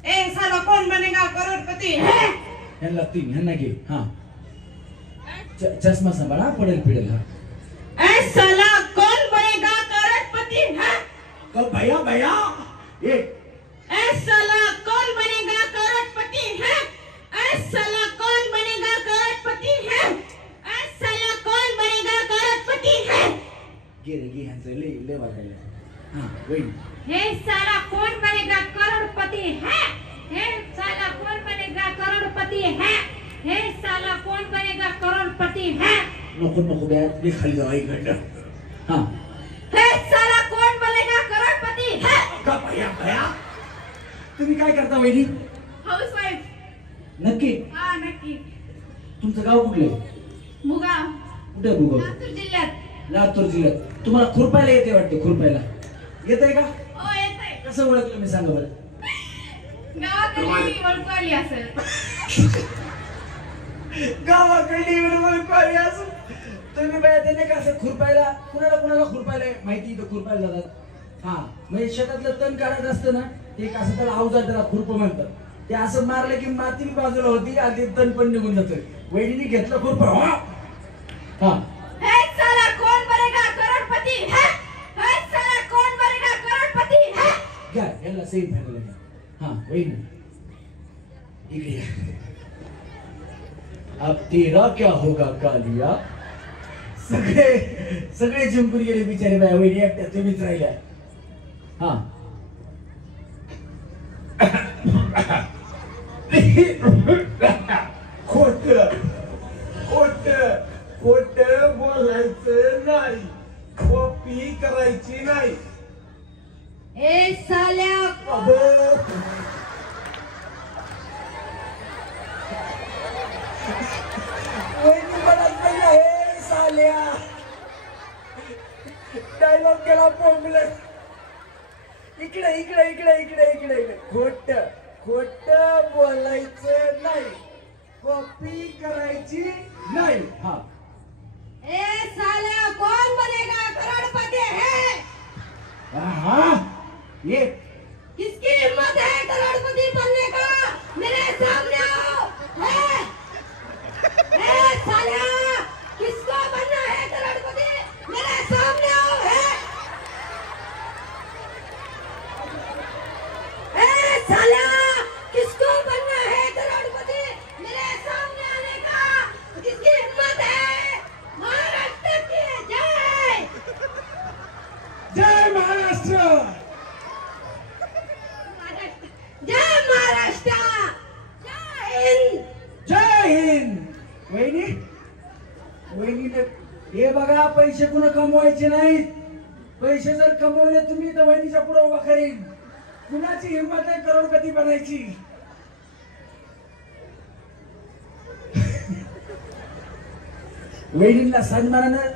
हे साला कौन बनेगा करोड़पति है? ह्यांना 3 ह्यांना घे. हा चष्मा सांभाळा पडेल पिडेल. हा हे साला कौन बनेगा करोड़पति है? कब भैया भैया एक हे साला कौन बनेगा करोड़पति है? हे साला कौन बनेगा करोड़पति है? हे साला कौन बनेगा करोड़पति है? गे रे गे ह्यांचं ले वागायला. हा वहिनी हे साला कौन बनेगा करोड़पति है? हे साला कौन बनेगा करोड़पति है? हे साला कौन बनेगा करोड़पति है? नको नको बॅ मी खाली जाऊ इकडनं. हा हे साला कौन बनेगा करोड़पति है? का भैया भैया तुम्ही काय करता वहिनी? हाऊसवाईफ. नक्की? हा नक्की. तुमचं गाव कुठलं? मुगाव. कुठे आहे भूगोल? लातूर जिल्ह्यात. लातूर जिल्ह्यात. तुम्हाला खुरपायला येते वाटते? खुरपायला येतंय का? हो येतंय. कसं ओळखलं मी सांगा बरं. गावाकडे ओळखू आली असेल. गावाकडे ओळखू आली असेल. तुम्ही बाया त्याने कसं खुरपायला कुणाला खुरपायला माहिती इथं खुरपायला जातात. हा म्हणजे शेतातलं तण काढत असतं ना ते असं त्याला अवजार त्याला खुरप म्हणतात. ते असं मारलं की माती बाजूला होती आणि ते तण पण निघून जातं. वहिनीने घेतलं खुरप. हा हे साला कौन बनेगा करोड़पति है? हे साला कौन बनेगा करोड़पति है? घ्या याला सेम फॅनला घ्या. हा वहिनी इकडे या. अब तेरा क्या होगा कालिया. सगळे जिंकून गेले बिचारे बाय. वहिनी एकट्या तुम्हीच राहिल्या. हा खोट खोट खोट बोलायचं नाही. कॉपी करायची नाही. ए साल्या वहिनी म्हणत नाही ना, हे साल्या. डायलॉग केला बोंबले. इकडे इकडे इकडे इकडे इकडे इकडे. खोट खोट बोलायचं नाही. कॉपी करायची नाही. हा ए साल्या कौन बनेगा करोड़पति है? हाँ ये किसकी हिम्मत है करोड़पति बनने का? मेरे सामने आओ. ए साल्या किसको बनना है करोड़पति? मेरे सामने आओ. ए साल्या किसको बनना है करोड़पति? मेरे सामने आने का किसकी हिम्मत है? महाराष्ट्र की जय. जय महाराष्ट्र. जय महाराष्ट्र. जय हिंद. जय हिंद. वहिनी वहिनी हे बघा, पैसे कुणा कमवायचे नाहीत. पैसे जर कमवले तुम्ही तर वहिनीच्या पुढे उभा करीन. कुणाची हिंमत आहे करोडपती बनायची? वहिनींना सन्मानानं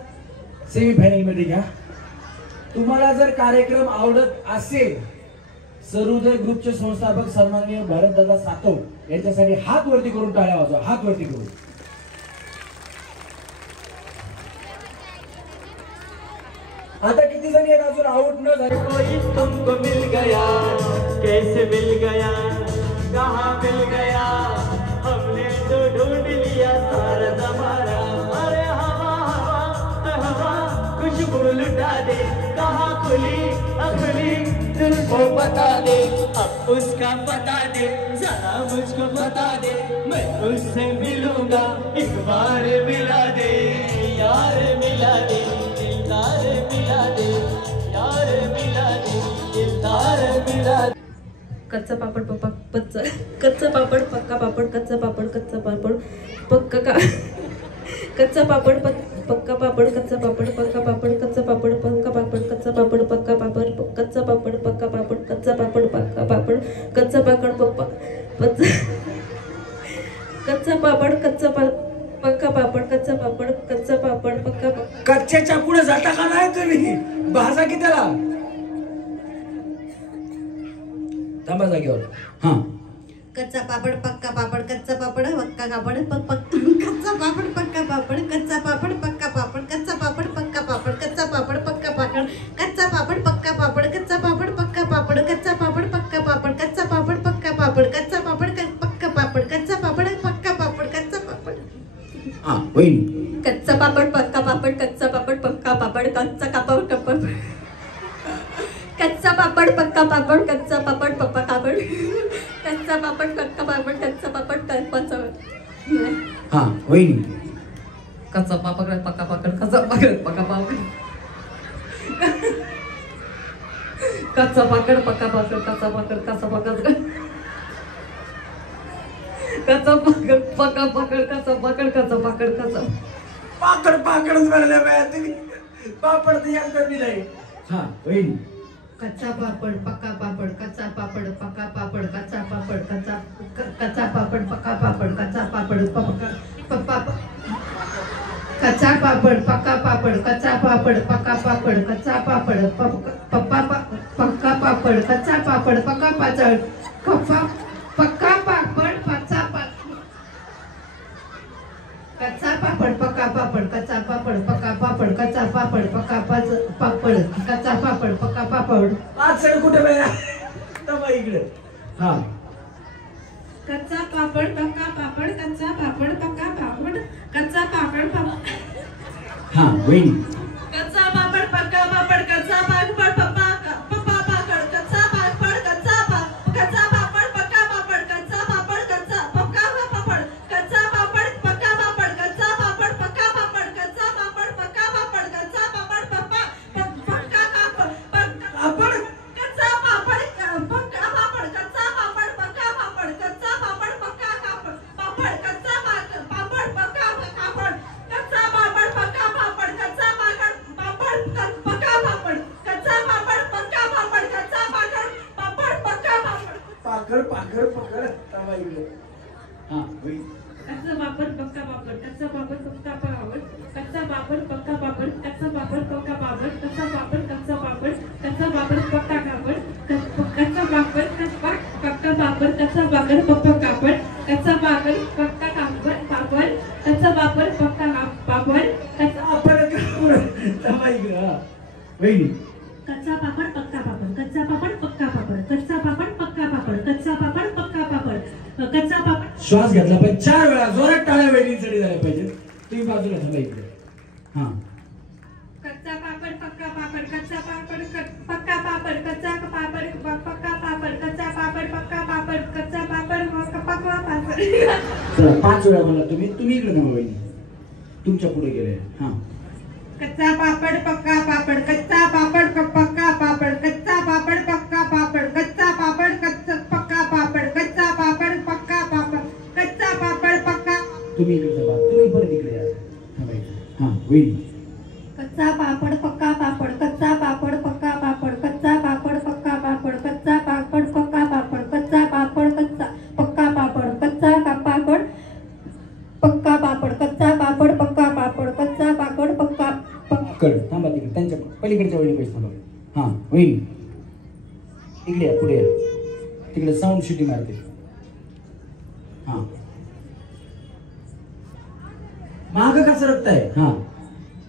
सेमीफायनल मध्ये घ्या. तुम्हाला जर कार्यक्रम आवडत असेल, सर्वोदय ग्रुपचे संस्थापक सन्माननीय भरतदादा सातव यांच्यासाठी हात वरती करून टाळ्या वाजवा. हात वरती करून. आता किती जणी आहेत अजून आउट न झाले? कोई तुमको मिल गया, कैसे मिल गया, कहाँ मिल गया, हमने तो ढूंढ लिया सारा जमाना. अरे हवा हवा हवा खुशबू लुटा दे, कहाँ खुली अखली दिल को बता दे. अब उसका पता दे, जरा मुझको बता दे, मैं उससे मिलूंगा, एक बार मिला दे, यार मिला दे, दिलदार मिला दे, यार मिला दे, दिलदार मिला दे. कच्चा पापड पप्पा पच्चा कच्चा पापड पक्का पापड कच्चा पापड कच्चा पापड पक्का का कच्चा पापड पक्का पापड कच्चा पापड पक्का पापड कच्चा पापड पक्का पापड कच्चा पापड पक्का पापड कच्चा पापड पक्का पापड कच्चा पापड पक्का पापड कच्चा पापड पप्पा कच्चा पापड कच्चा पक्का पापड कच्चा पापड कच्चा पापड पक्का. कच्च्याच्या पुढे जाता का नाही तुम्ही? भाजा की त्याला. थांबा जागेवर. हा कच्चा पापड पक्का पापड कच्चा पापड पक्का पापड कच्चा पापड पक्का पापड कच्चा पापड पक्का पापड कच्चा पापड पक्का पापड कच्चा पापड पक्का पापड कच्चा पापड पक्का पापड कच्चा पापड पक्का पापड कच्चा पापड पक्का पापड कच्चा पापड पक्का पापड कच्चा पापड पक्का पापड कच्चा पापड पक्का पापड कच्चा पापड. हा वहिनी. कच्चा पापड पक्का पापड कच्चा पापड पक्का पापड कच्चा पापड कच्चा पापड पक्का पापड कच्चा पापड पप्पा पापड कच्चा पापड पक्का पापड कच्चा पापड कच्चा. हा वहिनी. कच्चा पापड पक्का पापड कच्चा पापड पक्का पापड कच्चा पापड पक्का पापड कच्चा पापड कच्चा पापड कच्चा पापड पक्का पापड कच्चा पापड कच्चा पापड कच्चा पाकड पाकडच भरल्या बाया तुम्ही. पापड तर एकदा बी नाही. हा वहिनी. कच्चा पापड पक्का पापड कच्चा पापड पक्का पापड कच्चा पापड कच्चा पापड पक्का पापड कच्चा पापड कच्चा पापड पक्का पापड कच्चा पापड पक्का पापड कच्चा पापड पक्का पापड कच्चा पापड पक्का पापड पक्का पापड कच्चा पापड पक्का पापड कच्चा पापड पक्का पापड कच्चा पापड पक्का पापड कच्चा पापड पक्का पापड. आज सर कुठे बाया? तमा इकडे. हा कच्चा पापड पक्का पापड कच्चा पापड पक्का पापड कच्चा पापड हा वहिनी. कच्चा पापड पक्का पापड कच्चा पापड पप्पा पापड कच्चा पापड कच्चा पापड पक्का पापड कच्चा पापड कच्चा पक्का पापड कच्चा पापड पक्का इकडे. हा होईल. कच्चा पापड पक्का पापड कच्चा पापड पक्का पापड कच्चा पापड पक्का पापड कच्चा पापड पक्का पापड कच्चा पापड कच्चा पापड कच्चा पापड पक्का पापड कच्चा पापड पक्का पापड कच्चा पापड पक्का पापड कच्चा पापड पक्का पापड कच्चा पापड पक्का पापड कच्चा पापड थांबा इकडे. हा वहिनी. कच्चा पापड पक्का पापड कच्चा पापड पक्का पापड कच्चा पापड पक्का पापड कच्चा पापड पक्का पापड कच्चा पापड. श्वास घेतला पण 4 वेळा जोरात टाळ्या वहिनींसाठी झाल्या पाहिजे. तुम्ही बाजूला थांबा इकडे. हा कच्चा पापड पक्का पापड कच्चा पापड पक्का पापड कच्चा पापड पक्का पापड कच्चा पापड पक्का पापड कच्चा पापड पक्का पापड. चला 5 वेळा बोला तुम्ही. तुम्ही इकडे थांबा वहिनी. तुमच्या पुढे गेले. हा कच्चा पापड पक्का पापड कच्चा पापड पक्का पापड कच्चा पापड पक्का पापड कच्चा पापड पक्का पापड कच्चा पापड पक्का पापड कच्चा पापड पक्का. तुम्ही इकडे थांबा. तुम्ही परत इकडे या. थांबा इकडे. हा वहिनी. कच्चा पापड पक्का पापड कच्चा पापड पक्का पापड कच्चा पापड पक्का पापड कच्चा पापड पक्का पापड कच्चा पापड कच्चा पक्का पापड कच्चा पापड पक्का पापड कच्चा पापड पक्का पापड कच्चा पापड पक्का कळ. थांबा तिकडे. त्यांच्या पलीकडच्या वहिनी पैसे थांबा. हा वहिनी इकडे या. पुढे या. तिकडे साऊंड शिटी मारते. हा माग का सरकताय. हा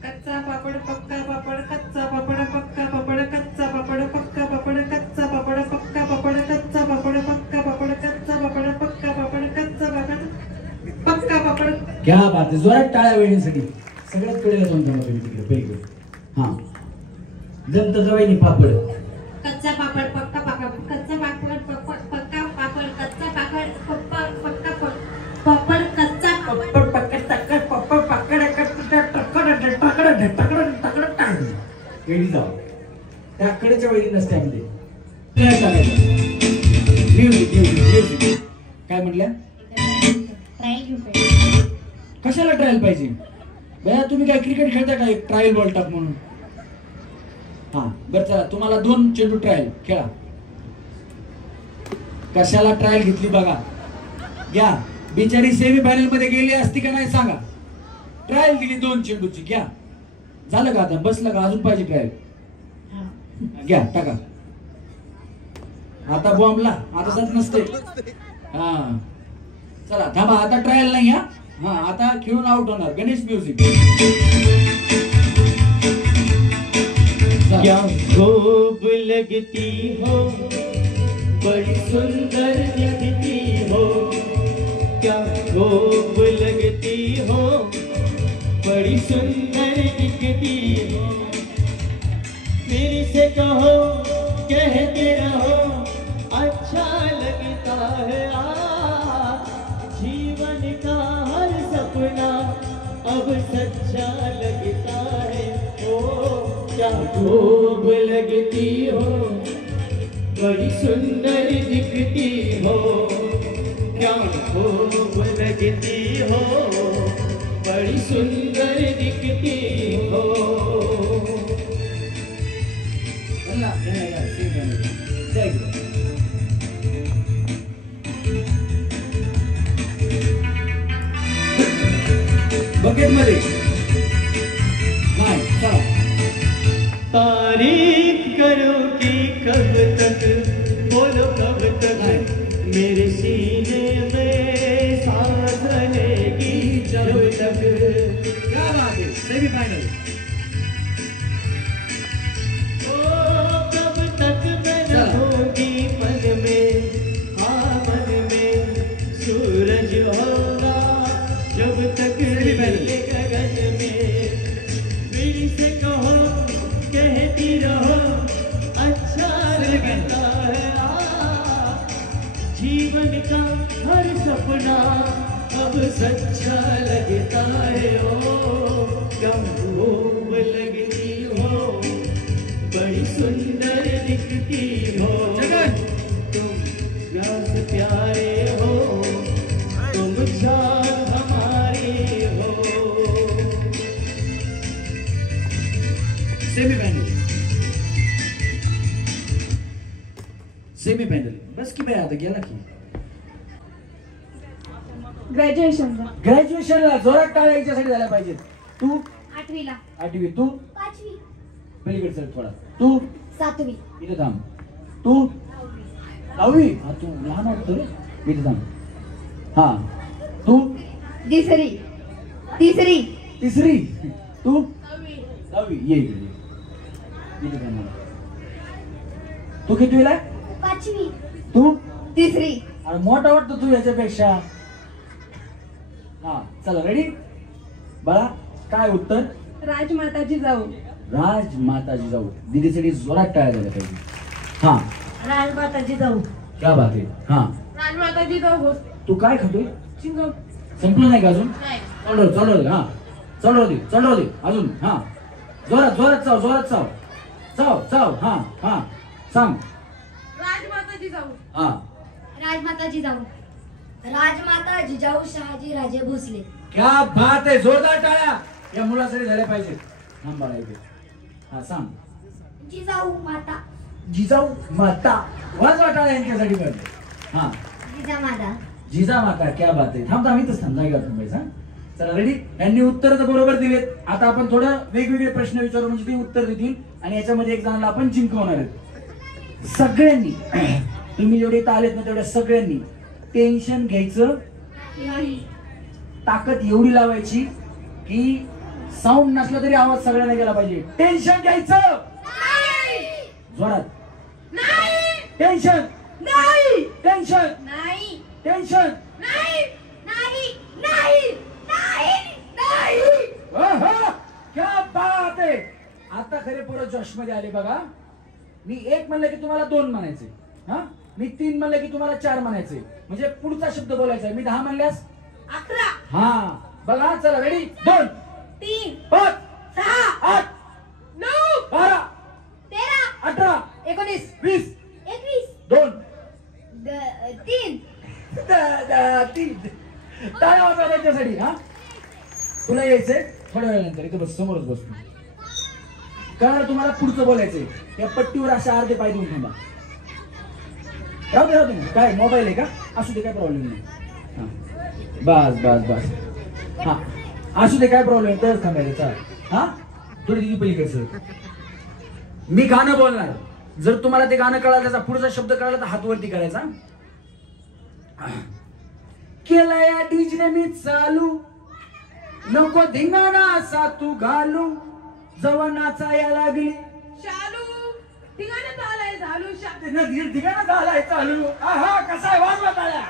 कच्चा पापड पक्का पापड कच्चा पापड पक्का पापड कच्चा पापड पक्का पापड कच्चा पापड पक्का पापड कच्चा पापड पक्का पापड कच्चा पापड पक्का पापड कच्चा पापड पक्का पापड. क्या बात आहे. जोरात टाळ्या वहिनीसाठी. सगळ्यात कडेला जाऊन थांबा तुम्ही तिकडे पलीकडे. हा जमत जवाईनी पापड कच्चा पापड पक्का पापड कच्चा पापड पक्का पापड कच्चा पापड पक्का पापड कच्चा पप्पड पकड तकड पप्पड पकड वेळी जाऊ. त्या कडेच्या वेळी नसते आम्ही. काय म्हटल्या. कशाला ट्रायल पाहिजे भैया. तुम्ही काय क्रिकेट खेळता का एक ट्रायल वर्ल्ड कप म्हणून. हा बरं चला तुम्हाला 2 चेंडू ट्रायल खेळा. कशाला ट्रायल घेतली बघा. घ्या. बिचारी सेमी फायनल मध्ये गेली असती का नाही सांगा. ट्रायल दिली 2 चेंडूची. घ्या. झालं का आता. बसलं का अजून पाहिजे ट्रायल. घ्या टाका. आता बॉम्बला आता जात नसते. हा चला थांबा. आता ट्रायल नाही. हा आता खेळून आउट होणार. गणेश म्युझिक. क्या खूब लगती हो बड़ी सुंदर दिखती हो क्या खूब लगती हो बड़ी सुंदर दिखती हो मेरे से कहो कहते रहो अच्छा लगता है जीवन का हर सपना अब सच्चा लगता है ओ क्या खूब लगती हो बड़ी सुंदर दिखती हो क्या खूब लगती हो बड़ी सुंदर दिखती हो. बकेट मध्ये नाही. चला. तारीफ करो कि कब तक बोलो कब तक मेरे सीने में सांस रहेगी जब तक. क्या बात है. सेमीफाइनल. ओ कब तक मैं रहूंगी मन में हाँ मन में सूरज होगा जब तक गगन में फिर से कहो कहती रहो अच्छा लगता है जीवन का हर सपना अब सच्चा लगता है ओ क्या खूब लगती हो बड़ी सुंदर दिखती हो तुम प्यास प्यारे हो तुम जान हमारी हो. सेमीफाइनल. सेमीफाइनल बस की बाय आता गेला की. ग्रॅज्युएशनला. ग्रॅज्युएशनला जोरात टाळ्या याच्यासाठी झाल्या पाहिजेत. तू 8वीला. 8वी. तू 5वी. पलीकडे चल थोडा. तू 7वी. इथे थांब. तू 9वी. हा तू लहान वाटतो रे. इथे थांब. हा तू 3री. तू 9वी. ये इकडे. इथे थांब. तू कितवीला? 5वी. तू 3री. अरे मोठा वाटतो तू याच्यापेक्षा. हा चला रेडी. बाळा काय उत्तर? राजमाताची जाऊ. राजमाताजी जाऊ. दीदीसाठी जोरात टाळ्या झाल्या पाहिजे. हा राजमाताची जाऊ. क्या बात आहे. हा राजमाताची जाऊ. तू काय खातोय? चिंगम. संपलं नाही का अजून? नाही. चढव. हा चढव दे अजून. हा जोरात चाव. हा सांग. राजमाताची जाऊ. हा राजमाताची जाऊ. राजमाता जिजाऊ शहाजी राजे भोसले. क्या बात आहे. जोरदार टाळ्या या मुलासाठी झाल्या पाहिजे. थांब बाळा इथे. हा सांग. जिजाऊ माता. जिजाऊ माता. वाजवा टाळ्या यांच्यासाठी पाहिजे. हा जिजामाता. क्या बात आहे. थांब इथंच थांब. जागा थांबायचा. चला रेडी. यांनी उत्तर तर बरोबर दिलेत. आता आपण थोडं वेगवेगळे प्रश्न विचारू म्हणजे ते उत्तर देतील आणि याच्यामध्ये एक जणांना आपण जिंकवणार आहेत. सगळ्यांनी तुम्ही जेवढे इथं आलेत ना तेवढ्या सगळ्यांनी टेन्शन घ्यायचं नाही. ताकद एवढी लावायची की साऊंड नसला तरी आवाज सगळ्यांना गेला पाहिजे. टेन्शन घ्यायचं जोरात. टेन्शन नाही. टेन्शन नाही. टेन्शन नाही. नाही. नाही. नाही. नाही. क्या बात आहे. आता खरे पोरं जोश मध्ये आले बघा. मी 1 म्हणलं की तुम्हाला 2 म्हणायचे. हा मी 3 म्हणलं की तुम्हाला 4 म्हणायचे. म्हणजे पुढचा शब्द बोलायचा. मी 10 म्हणल्यास 11. हा बघा. चला रेडी. 2 3 5 6 8 9 12 13 18 19 20 21 2 3 टाळ्या वाजवा त्यांच्यासाठी. हा तुला यायचंय थोड्या वेळानंतर. इथे बस. समोरच बस तू. कारण तुम्हाला पुढचं बोलायचंय. त्या पट्टीवर अशा अर्धे पाय देऊन थांबा. राहू दे. काय मोबाईल आहे का? असू दे काय प्रॉब्लेम नाही. हा बस. हा असू दे काय प्रॉब्लेम. तरच थांबायचं. चाल. हा थोडी दिदी पलीकडचं. मी गाणं बोलणार. जर तुम्हाला ते गाणं कळालं त्याचा पुढचा शब्द कळाला तर हात वरती करायचा. केला या डीजे मी चालू नको धिंगाणा असा तू घालू जवा नाचाया लागली शालू. ठिकाणी चालाय झालू. धिंगाणा झालाय चालू. आहा कसा आहे. वाजवा टाळ्या.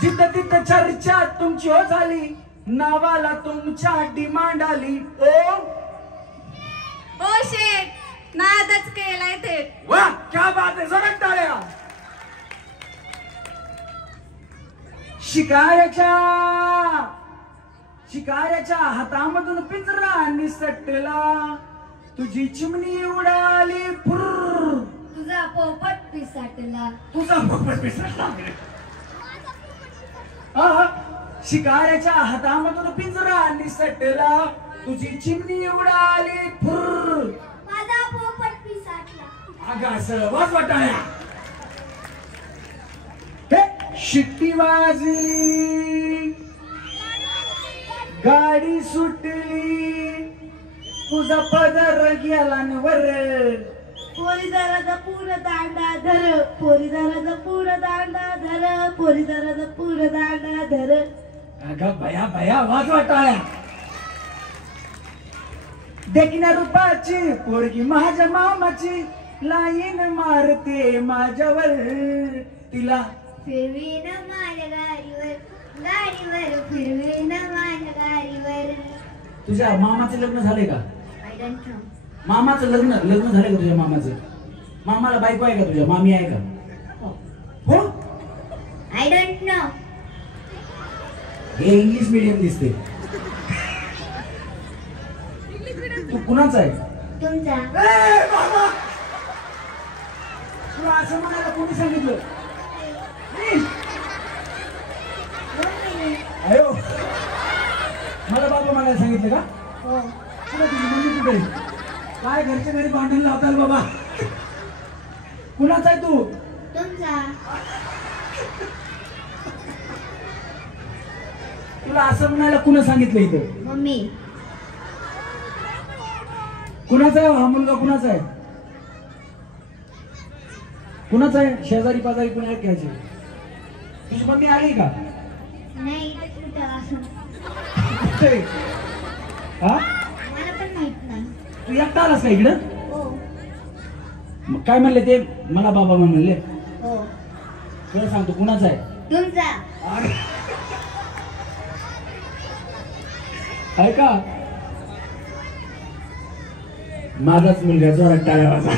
जिथं तिथं चर्चा तुमची हो झाली. नावाला तुमच्या डिमांड आली. ओ शेट नादच केलाय ते. वा क्या बात आहे. जोरात टाळ्या. शिकाऱ्याच्या हातामधून पिंजरा निसटला तुझी चिमणी उडाली. तुझा पोपट पिसाटला. शिकाऱ्याच्या हातामधून पिंजरा निसटला तुझी चिमणी उडाली. माझा पोपट पिसाटला. अगं असं वाजवा टाळ्या. शिट्टी वाजली गाडी सुटली तुझा पदर गेला वर. पोरी दाराचा पूर दांडा धर. पोरी दाराचा पूर दांडा धर. पोरी दाराचा पूर दांडा धर. अगं भया वाजवा टाळ्या. देखण्या रूपाची पोरगी माझ्या मामाची लाईन मारते माझ्यावर. तिला फिरवीन माझ्या गाडीवर फिरवीन माझ्या गाडीवर. तुझ्या मामाचं लग्न झालंय का? I don't know. मामाचं लग्न झालंय का तुझ्या मामाचं? मामाला बायको आहे का तुझ्या? मामी आहे का? हो आय डोंट नो. हे इंग्लिश मीडियम दिसते. तू कुणाचा आहे? तुमचा. तुला असं म्हणायला कोणी सांगितलं? अयो मला बाबा म्हणायला सांगितलं का? तुला तुझी मम्मी कुठे? काय घरच्या घरी भांडण लावताल बाबा. कुणाचा आहे तू? तुमचा. तुला असं म्हणायला कुणा सांगितलं इथं? मम्मी. कुणाचा आहे हा मुलगा? कुणाचा आहे? कुणाचा आहे? शेजारी पाजारी कुणा आहेत घ्यायचे? तुझी मम्मी आली का? नाही इथेच कुठं असं. हा मला पण माहित नाही. तू एकटा आलास का इकडं? हो मग काय म्हणले ते? मला बाबा म्हणले. हो. खरं सांगतो कुणाचा आहे? तुमचा. आहे का? माझाच मुलगा जोरात टाळ्या वाजवा.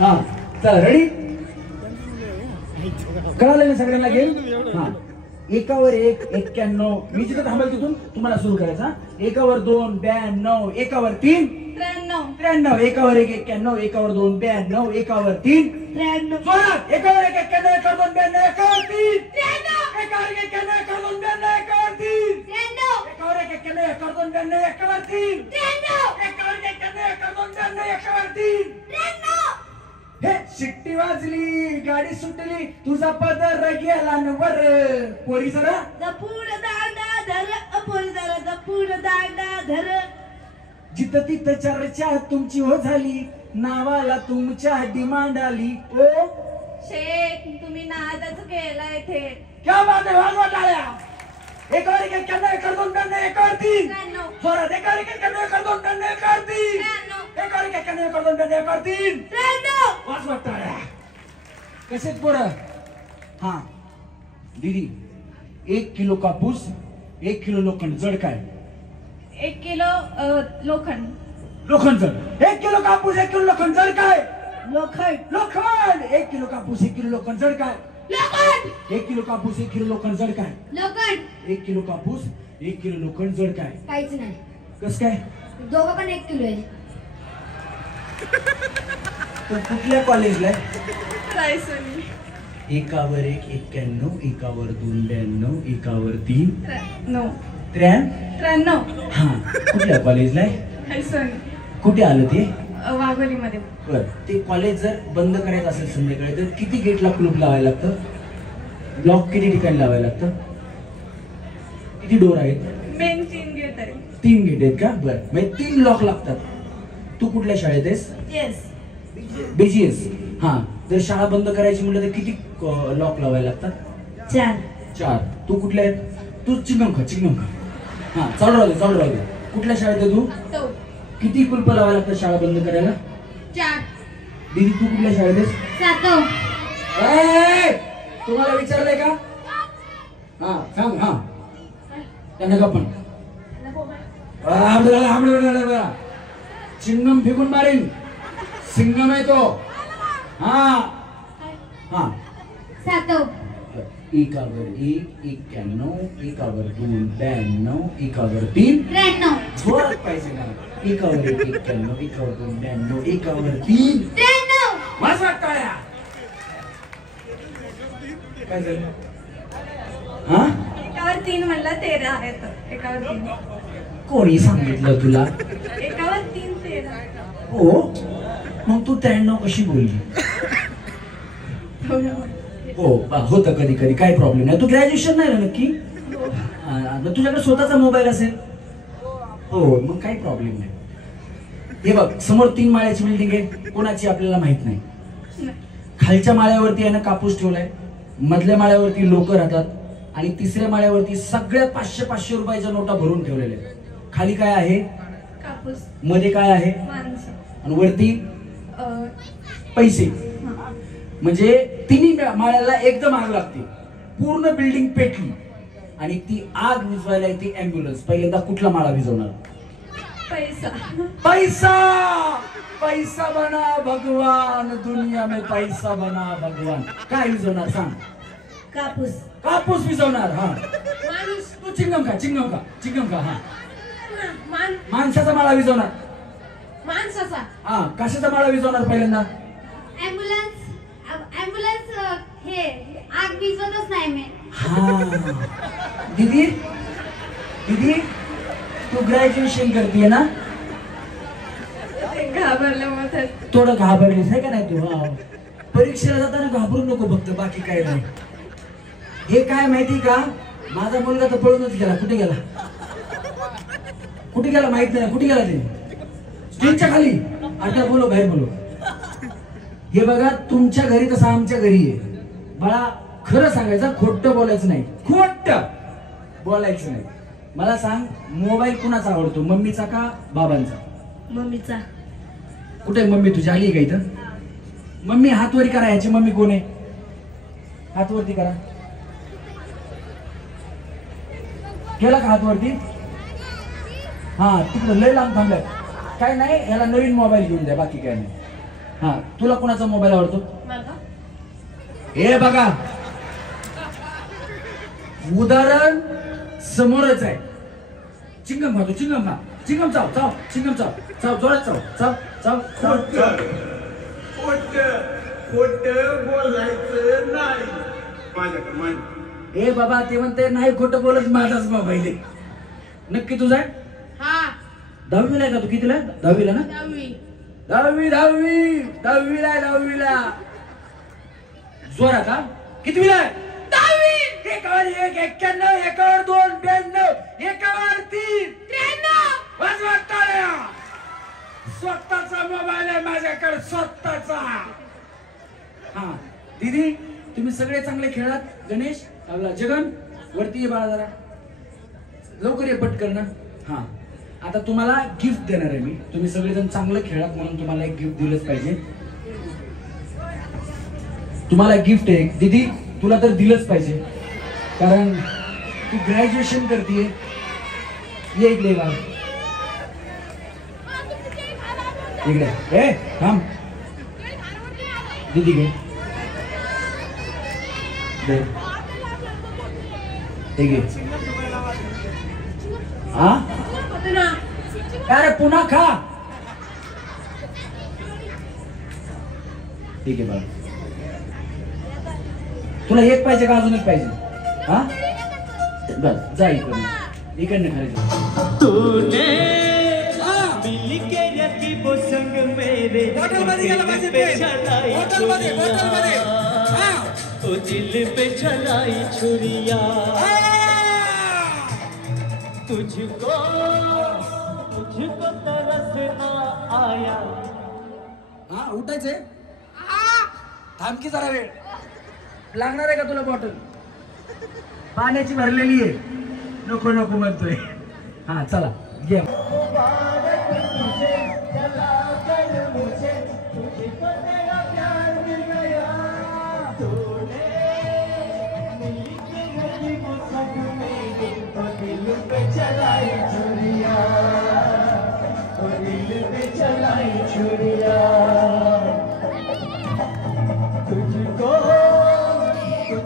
हा चला रेडी? कळालं ना सगळ्यांना गेम? हा एकावर एक 91. मी जिथं थांबेल तिथून तुम्हाला सुरू करायचा. एकावर 2 92, एकावर 3 93, एकावर 1 91, एकावर 2 92, एकावर 3 93, एकावर 1 91, एकावर 2 92, एकावर 3 एकावर 1 91, एकावर 2 92, एकावर 3 एकावर 1 91, एकावर 2 92, एकावर 3 एकावर 1 91, एकावर 2 92, एकावर 3 हे शिट्टी वाजली, गाडी सुटली, तुझा पदर गेला वर. पोरी सरा जपून दांडा धर, अपुर जरा जपून दांडा धर. जिथं तिथं चर्चा तुमची हो झाली, नावाला तुमच्या डिमांड आली. ओ शेख तुम्ही नादच केलाय थे. क्या बात आहे? वाजवा टाळ्या. एकावर 1 91, एकावर 2 92, एकावर 3 जोरात. एकावर 1 91, एकावर 2 92, एकावर 3 एकावर 1 91, एकावर 2 92, एकावर 3 वाजवा टाळ्या. कसेच पोरं? हा दीदी 1 किलो कापूस 1 किलो लोखंड जड काय? 1 किलो लोखंड. लोखंड जड. 1 किलो कापूस 1 किलो लोखंड जड काय? लोखंड. लोखंड. 1 किलो कापूस 1 किलो लोखंड जड काय? लोखंड. 1 किलो कापूस 1 किलो लोखंड जड काय? लोखंड. 1 किलो कापूस 1 किलो लोखंड जड काय? काहीच नाही. कस काय? दोघं पण 1 किलो आहे. तू कुठल्या कॉलेजला आहे? रायसोनी. एकावर 1 91, एकावर 2 92, एकावर 3 93. हा कुठल्या कॉलेजला आहे? रायसोनी. कुठे आलं ते? वाघोलीमध्ये. बर ते कॉलेज जर बंद करायचं असेल संध्याकाळी तर किती गेटला कुलूप लावायला लागतं? ब्लॉक किती ठिकाणी लावायला लागतं? किती डोर आहेत? मेन 3 गेट आहे. 3 गेट आहेत का? बर म्हणजे 3 लॉक लागतात. तू कुठल्या शाळेत आहेस? येस. बीजीएस. हा जर शाळा बंद करायची म्हटलं तर किती लॉक लावायला लागतात? 4. तू कुठल्या आहेत? तू चिंगम खा. हा चालू राहू दे. कुठल्या शाळेत आहे तू? तो. किती कुलप लावायला लागतात शाळा बंद करायला? 4. दीदी तू कुठल्या शाळेत आहेस? 7. तुम्हाला विचारलंय का? हा सांग. हा त्यांना का पण चिंगम फेकून मारेन. सिंगम आहे तो. हा 7. एकावर 1 91, एकावर 2 92, एकावर 3 93. जोरात पाहिजे ना. एकावर 1 91, एकावर 2 92, एकावर 3 93. वाजवा टाळ्या. काय झालं? हा एकावर 3 म्हणला 13 आहेत. एकावर 3. कोणी सांगितलं तुला? एकावर 3 13. हो मग तू 93 कशी बोलली? हो होतं कधी कधी, काही प्रॉब्लेम नाही. तू ग्रॅज्युएशन नाही ना नक्की? तुझ्याकडे स्वतःचा मोबाईल असेल? हो मग काही प्रॉब्लेम नाही. हे बघ समोर 3 माळ्याची बिल्डिंग आहे. कोणाची आपल्याला माहित नाही. खालच्या माळ्यावरती आहे ना कापूस ठेवलाय, मधल्या माळ्यावरती लोक राहतात आणि तिसऱ्या माळ्यावरती सगळ्या 500 रुपयाच्या नोटा भरून ठेवलेल्या आहेत. खाली काय आहे? कापूस. मध्ये काय आहे? माणसं. आणि वरती पैसे. म्हणजे तिन्ही माळ्याला एकदम आग लागते. पूर्ण बिल्डिंग पेटली आणि ती आग विझवायला येते ॲम्ब्युलन्स. पहिल्यांदा कुठला माळा विझवणार? पैसा बना भगवान, दुनिया में पैसा बना भगवान. काय विझवणार सांग? कापूस विझवणार. हा तू चिंगम खा. हा माणसाचा माळा विझवणार. माणसाचा. हा कशाचा माळा विझवणार पहिल्यांदा? ॲम्ब्युलन्स हे आग विझवतच नाही मी. हा दीदी तू ग्रॅज्युएशन करतेय ना? घाबरलं मग थोडं घाबरलीस आहे का नाही तू? हा परीक्षेला जाताना घाबरू नको फक्त, बाकी काय नाही. हे काय माहिती का, माझा मुलगा तर पळूनच गेला. कुठे गेला कुठे गेला माहित नाही. कुठे गेला ते स्टेजच्या खाली. आता बोलो बाहेर बोलो. हे बघा तुमच्या घरी तसं आमच्या घरी आहे. बाळा खरं सांगायचं, खोटं बोलायचं नाही. खोटं बोलायचं नाही. मला सांग, मोबाईल कुणाचा आवडतो, मम्मीचा का बाबांचा? मम्मीचा. कुठे मम्मी तुझी आली का इथं? मम्मी हातवरी करा. ह्याची मम्मी कोण आहे? हातवरती करा. केला का हातवरती? हा तिकडं लय लांब थांबलाय. काय नाही, याला नवीन मोबाईल घेऊन द्या, बाकी काय नाही. हा तुला कोणाचा मोबाईल आवडतो? हे बघा उदाहरण समोरच आहे. चिंगम खातो, चिंगम खा. चिंगम चाव चाव, चिंगम चाव चाव, जोरात चाव चाव चाव चाव चाव. खोटं बोलायचं नाही माझ्याकडे मान. ए बाबा ते म्हणते नाही खोटं बोलत, माझाच मोबाईल आहे. नक्की तुझा आहे? दहावीला आहे का तू? कितीला? दहावीला ना? दहावी दहावी दहावीला आहे. दहावीला जोरात. हा कितवीला आहे? 10वी. एकावर 1 91, एकावर 2 92, एकावर 3 93. वाजवा टाळ्या. स्वतःचा मोबाईल आहे माझ्याकडे, स्वतःचा. हा दीदी तुम्ही सगळे चांगले खेळात. गणेश आपला जगन वरती ये बाळा जरा लवकर ये पटकन ना. हा आता तुम्हाला गिफ्ट देणार आहे मी. तुम्ही सगळेजण चांगलं खेळात म्हणून तुम्हाला एक गिफ्ट दिलंच पाहिजे. तुम्हाला गिफ्ट आहे दीदी, तुला तर दिलंच पाहिजे कारण तू ग्रॅज्युएशन करतीये. ये इकडे बा. इकडे ए थांब. दीदी घे दे. हे घे. हा अरे पुन्हा खा. ठीक आहे बाळा. तुला एक पाहिजे का अजून एक पाहिजे? हा बस जा इकडनं. इकडनं खाली. तूने मिल के रकीबों संग मेरे बॉटल मध्ये गेला माझे पेन. बॉटल मध्ये तो दिल पे चलाई छुरिया. तुझको तरसना आया. हा उठायचंय. थांब की जरा वेळ. लागणार आहे का तुला बॉटल? पाण्याची भरलेली आहे. नको नको म्हणतोय. हा चला घे.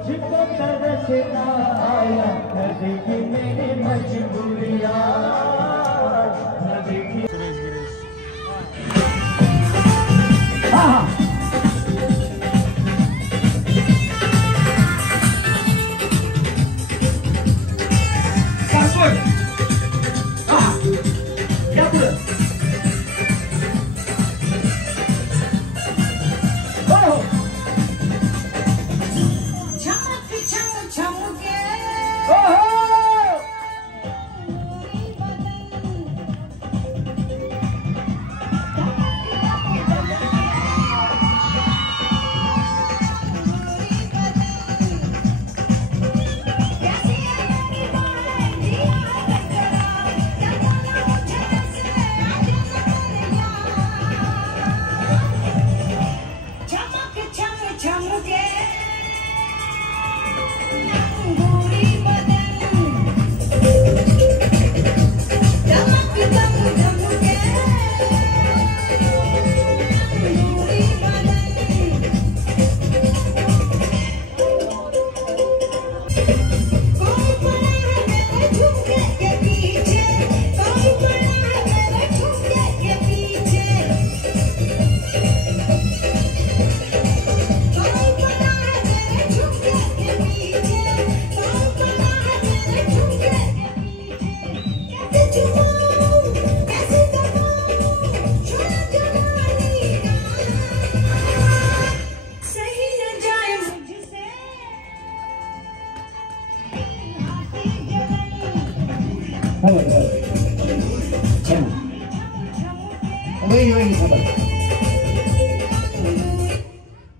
तुझको तरसना आया. देखी मेरी मजबूरियां. हा हा सासवड. हा या पुढं. हो हो हो हो.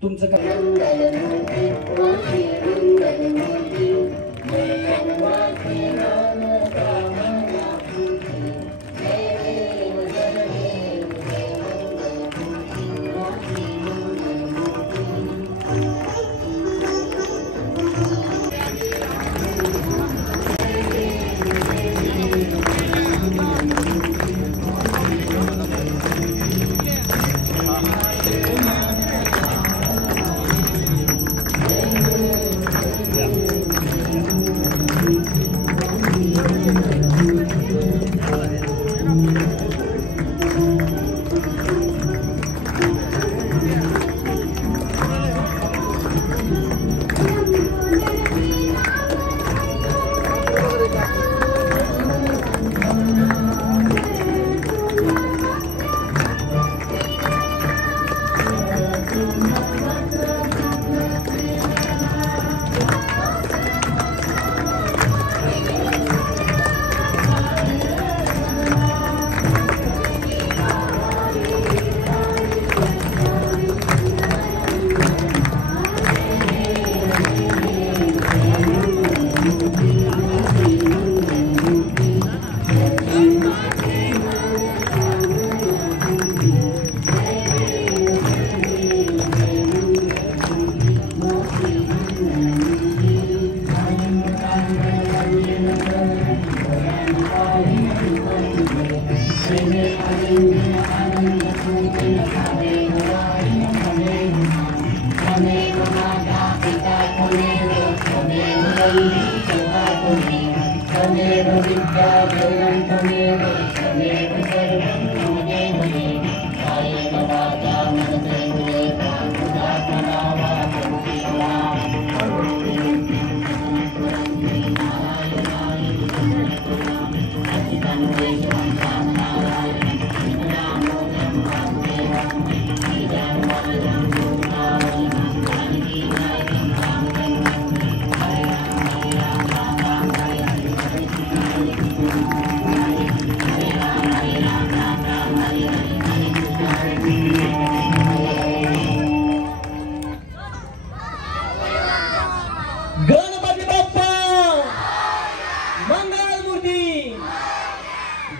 तुमचं काय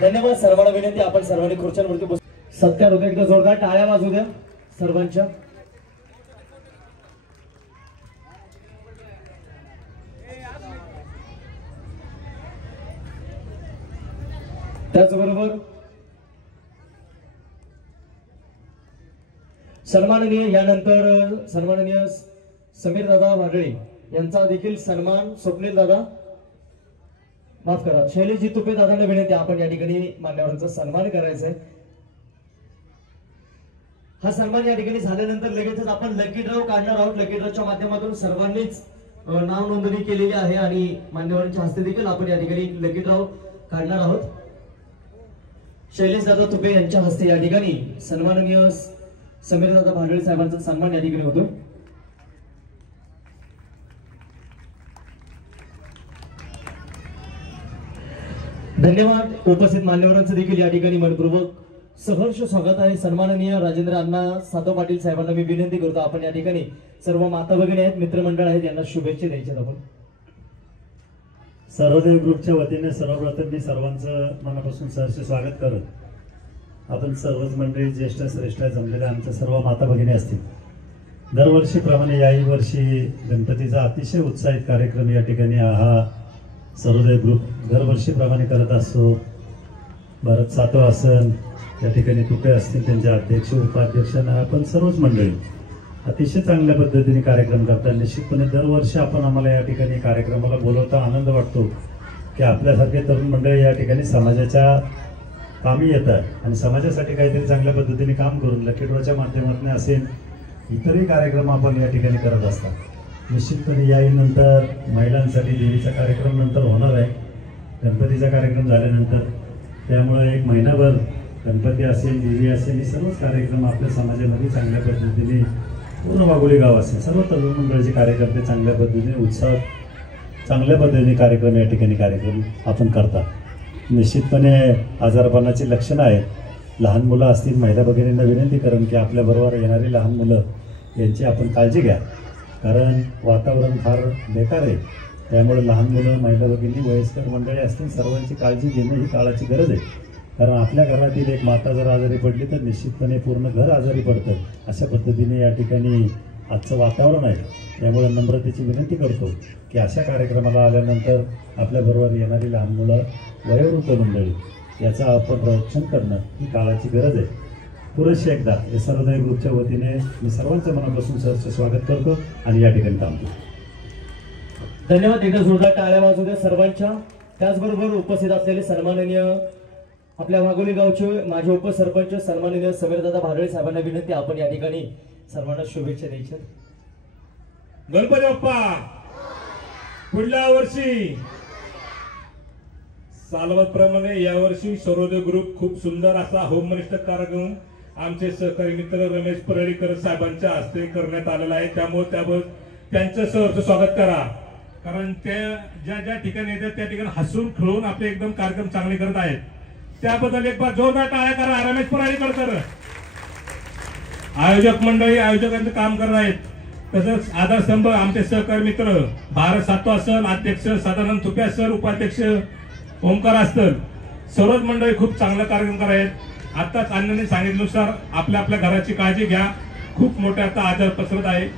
धन्यवाद सर्वांना विनंती आपण सर्वांनी खुर्च्यांवरती बस सत्कार होता एकदा जोरदार टाळ्या वाजू द्या सर्वांच्या त्याचबरोबर यानंतर सन्माननीय समीर दादा वागळे यांचा देखील सन्मान स्वप्नील दादा माफ करा शैलेशजी तुपे दादांना विनंती आपण या ठिकाणी मान्यवरांचा सन्मान करायचा आहे। हा सन्मान या ठिकाणी झाल्यानंतर लगेचच आपण लकी ड्रॉ काढणार आहोत। लकी ड्रॉच्या माध्यमातून सर्वांनीच नाव नोंदणी केलेली आहे आणि मान्यवरांच्या हस्ते देखील आपण या ठिकाणी लकी ड्रॉ काढणार आहोत। शैलेश दादा तुपे यांच्या हस्ते या ठिकाणी सन्माननीय समीर दादा भांडळे साहेबांचा सन्मान या ठिकाणी होतो। धन्यवाद। उपस्थित मान्यवरांचं देखील या ठिकाणी मनपूर्वक सहर्ष स्वागत आहे। सन्माननीय राजेंद्र अण्णा सातव पाटील साहेबांना मी विनंती करतो आपण या ठिकाणी सर्व माता भगिनी आहेत मित्रमंडळ आहेत यांना शुभेच्छा द्यायच्यात। आपण सर्वोदय ग्रुपच्या वतीने सर्वप्रथम मी सर्वांचं मनापासून सहर्ष स्वागत करत आपण सर्वच मंडळी ज्येष्ठ श्रेष्ठ जमलेल्या आमच्या सर्व माता भगिनी असतील। दरवर्षीप्रमाणे याही वर्षी गणपतीचा अतिशय उत्साहित कार्यक्रम या ठिकाणी हा सर्वोदय ग्रुप दरवर्षीप्रमाणे करत असतो। भरत सातव असन या ठिकाणी तुपे असतील त्यांचे अध्यक्ष उपाध्यक्ष आपण सर्वच मंडळी अतिशय चांगल्या पद्धतीने कार्यक्रम करतात। निश्चितपणे दरवर्षी आपण आम्हाला या ठिकाणी कार्यक्रमाला बोलवता आनंद वाटतो की आपल्यासारखे तरुण मंडळी या ठिकाणी समाजाच्या कामी येतात आणि समाजासाठी काहीतरी चांगल्या पद्धतीने काम करून लकी ड्रॉच्या माध्यमातून असेल इतरही कार्यक्रम आपण या ठिकाणी करत असतात। निश्चितपणे यानंतर महिलांसाठी देवीचा कार्यक्रम नंतर होणार आहे गणपतीचा कार्यक्रम झाल्यानंतर, त्यामुळे एक महिनाभर गणपती असेल देवी असेल हे सर्वच कार्यक्रम आपल्या समाजामध्ये चांगल्या पद्धतीने पूर्ण वाघोली गाव असेल सर्व तरुण मंडळाचे कार्यकर्ते चांगल्या पद्धतीने उत्साह चांगल्या पद्धतीने कार्यक्रम या ठिकाणी कार्यक्रम आपण करतात। निश्चितपणे आजारपणाची लक्षणं आहेत. लहान मुलं असतील, महिला भगिनींना विनंती करेन की आपल्याबरोबर येणारी लहान मुलं यांची आपण काळजी घ्या, कारण वातावरण फार बेकार आहे. त्यामुळे लहान मुलं, महिला भगिनी, वयस्कर मंडळी असतील, सर्वांची काळजी घेणं ही काळाची गरज आहे. कारण आपल्या घरातील एक माता जर आजारी पडली तर निश्चितपणे पूर्ण घर आजारी पडतं. अशा पद्धतीने या ठिकाणी आजचं वातावरण आहे. त्यामुळे नम्रतेची विनंती करतो की अशा कार्यक्रमाला आल्यानंतर आपल्याबरोबर येणारी लहान मुलं, वयोवृद्ध मंडळी याचं आपण रक्षण करणं ही काळाची गरज आहे. पुरेशी एकदा हे सर्वोदय ग्रुपच्या वतीने मी सर्वांचं मनापासून सरचं स्वागत करतो आणि या ठिकाणी थांबतो. धन्यवाद. एकदा जोरदार टाळ्या वाजू द्या सर्वांच्या. त्याचबरोबर उपस्थित असलेले सन्माननीय आपल्या वाघोली गावचे माजी उपसरपंच सन्माननीय समीरदादा भारळे साहेबांना विनंती, आपण या ठिकाणी सर्वांना शुभेच्छा द्यायच्या. गणपती बाप्पा पुढल्या वर्षी सालवतप्रमाणे यावर्षी सर्वोदय ग्रुप खूप सुंदर असा होम मिनिस्टर कार्यक्रम आमचे सहकारी मित्र रमेश परळीकर साहेबांच्या हस्ते करण्यात आलेला आहे. त्यामुळे त्यांचं सहर्ष स्वागत करा, कारण ते ज्या ज्या ठिकाणी येतात त्या ठिकाणी हसून खेळून आपले एकदम कार्यक्रम चांगले करत आहेत. त्याबद्दल एक बार जोरदार टाळ्या करा रमेश परळीकर. आयोजक मंडळी आयोजकांचं काम करत आहेत. तसंच आधारस्तंभ आमचे सहकारी मित्र भारत सातवा असेल, अध्यक्ष सदानंद तुपे असेल, उपाध्यक्ष ओमकार असतील, सर्वच मंडळी खूप चांगला कार्यक्रम करत आहेत. आताच अण्णांनी सांगितल्यानुसार आपल्या आपल्या घराची काळजी घ्या. खूप मोठा आता आजार पसरत आहे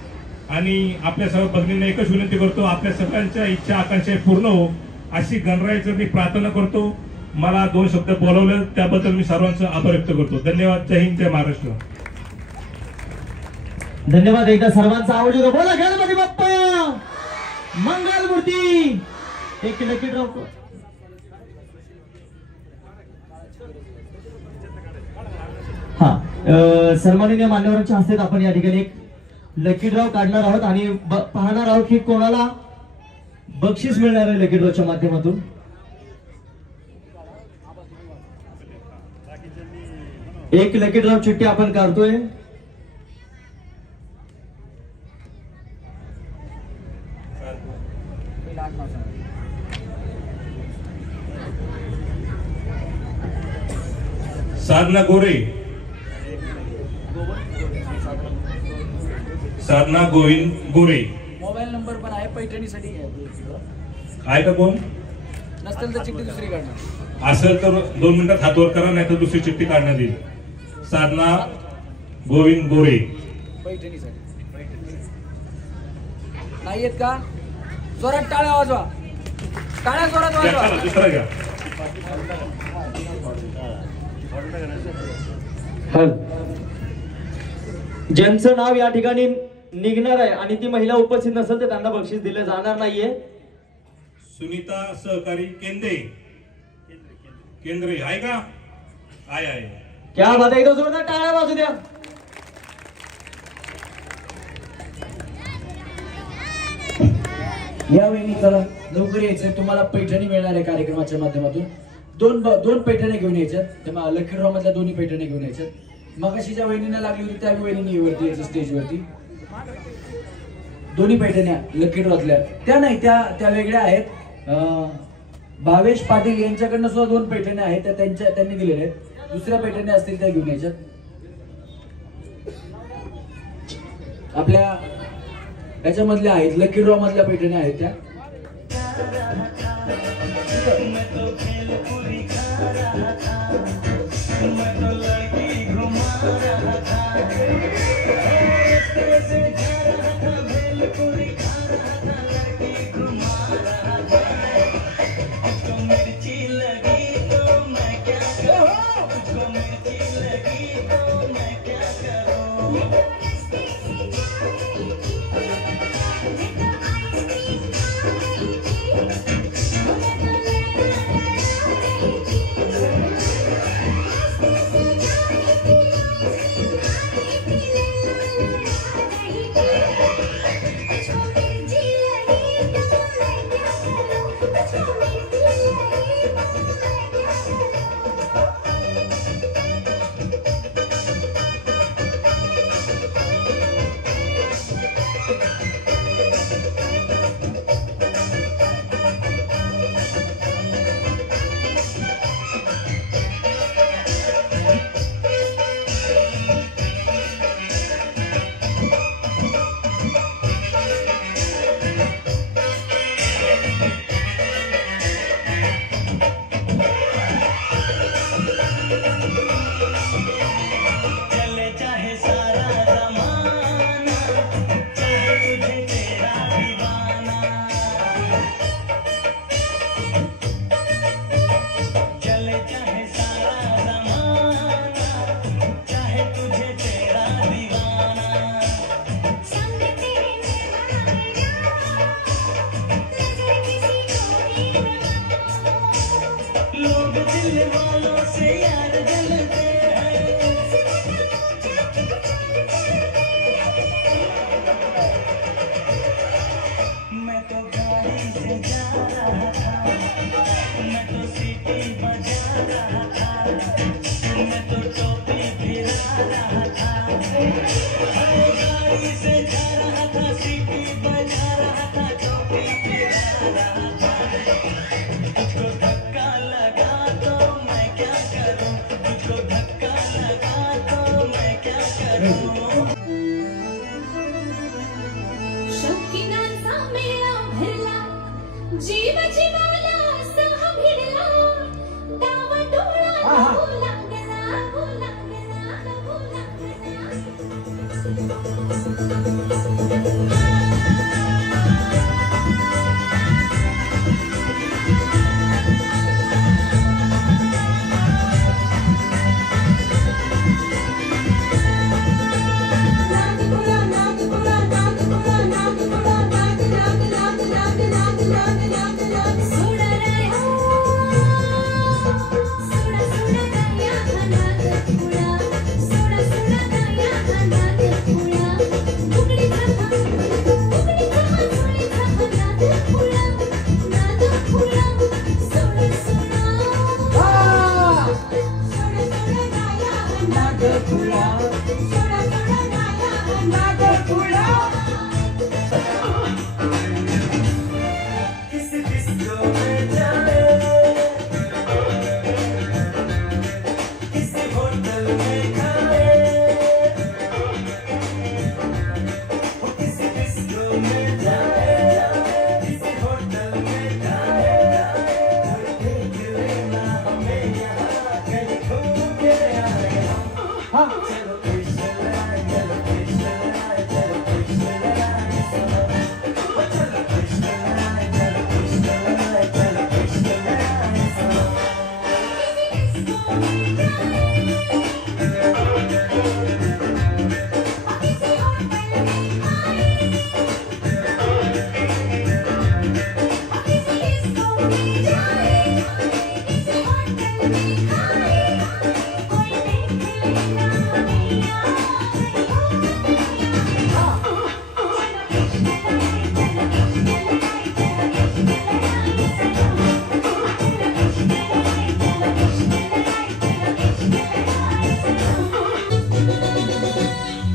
आणि आपल्या सर्व भगिनींना एकच विनंती करतो, आपल्या सगळ्यांच्या इच्छा आकांक्षा पूर्ण हो अशी गणरायाचं मी प्रार्थना करतो. मला 2 शब्द बोलवलं त्याबद्दल मी सर्वांचा आभार व्यक्त करतो. धन्यवाद. जय हिंद, जय महाराष्ट्र. धन्यवाद. एकदा सर्वांचा आवाज येतो. बोला गणपती बाप्पा मंगल मूर्ती. एक लकी ड्रॉ. सन्माननीय मान्यवरांच्या हस्ते आपण या ठिकाणी एक लकी ड्रॉ काढणार आहोत आणि पाहणार आहोत की कोणाला बक्षीस मिळणार आहे लकी ड्रॉच्या माध्यमातून. एक लकी ड्रॉ चिठ्ठी आपण काढतोय. साधना गोरे, साधना गोविंद गोरे. मोबाईल नंबर पण आहे, पैठणीसाठी आहे का? कोण नसेल तर चिठ्ठी दुसरी काढणार असेल तर 2 मिनिटात हातवर करा, नाही तर दुसरी चिठ्ठी काढण्यात येईल. साधना गोविंद गोरे पैठणीसाठी नाही येत का? जोरात टाळ्या वाजवा, टाळ्या जोरात वाजवा. दुसरा घ्या. ज्यांचं नाव या ठिकाणी निघणार आहे आणि ती महिला उपस्थित नसेल तर त्यांना बक्षीस दिले जाणार नाहीये. सुनीता सहकारी केंद्रे, केंद्रे आहे का? आहे. क्या बात आहे. एकदा जोरदार टाळ्या वाजू द्या. या वेळी चला लवकर यायचंय. तुम्हाला पैठणी मिळणार आहे कार्यक्रमाच्या माध्यमातून. दोन पैठण्या घेऊन यायच्यात. तेव्हा लकी ड्रॉ मधल्या 2 पैठण्या घेऊन यायच्यात. मगाशी ज्या वहिनींना लागली होती त्या वहिनींनी वरती यायचं स्टेजवरती. 2 पैठण्या लकी ड्रॉतल्या त्या नाही, त्या वेगळ्या आहेत. भावेश पाटील यांच्याकडनं सुद्धा 2 पैठण्या आहेत, त्या त्यांनी दिलेल्या आहेत. दुसऱ्या पैठण्या असतील त्या घेऊन यायच्यात. आपल्या याच्यामधल्या आहेत, लकी ड्रॉ मधल्या पैठण्या आहेत त्या. लोग दिल वालों से यार जलते हैं। मैं तो गाड़ी से जा रहा था, मैं तो सीटी बजा रहा था, मैं तो टोपी फिरा रहा था। गाड़ी से जा रहा था, सीटी बजा रहा था, टोपी फिरा रहा था। तुझको धक्का लगा तो मैं क्या करूं, तुझको धक्का लगा तो मैं क्या करूं। शौकीनांचा मेळा भरला, जीव जीवाला सहा भिडला, डाव डोळा लागू लागला, लागू लागला, लागू लागला.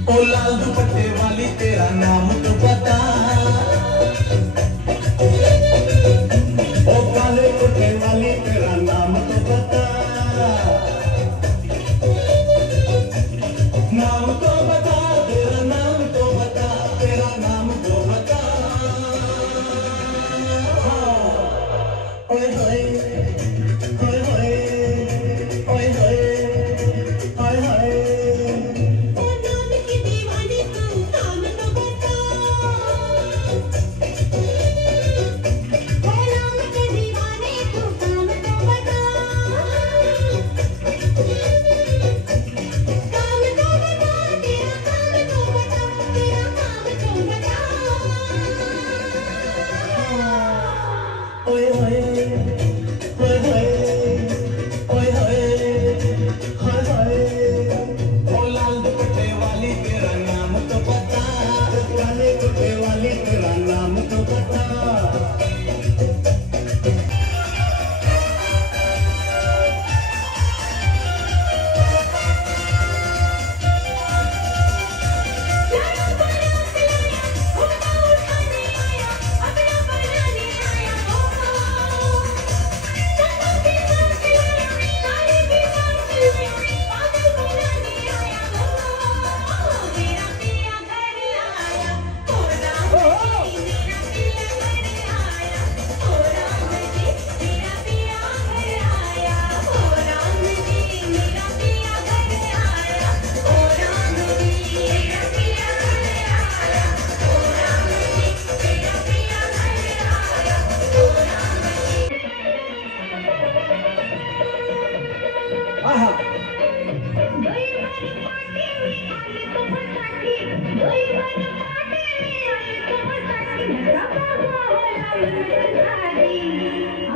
ओ लाल दुपट्टे वाली तेरा नाम तो बता, ओ काले कुर्ते वाली तेरा नाम तो बता, नाम तो बता, तेरा नाम तो बता, तेरा नाम तो बता। ओए होए ओए होए ओए होए ओए होए। ओए होए ओए होए ओए होए हाय हाय। ओ लाल दुपट्टे वाली तेरा नाम तो बता, काले कुर्ते वाली तेरा नाम तो बता।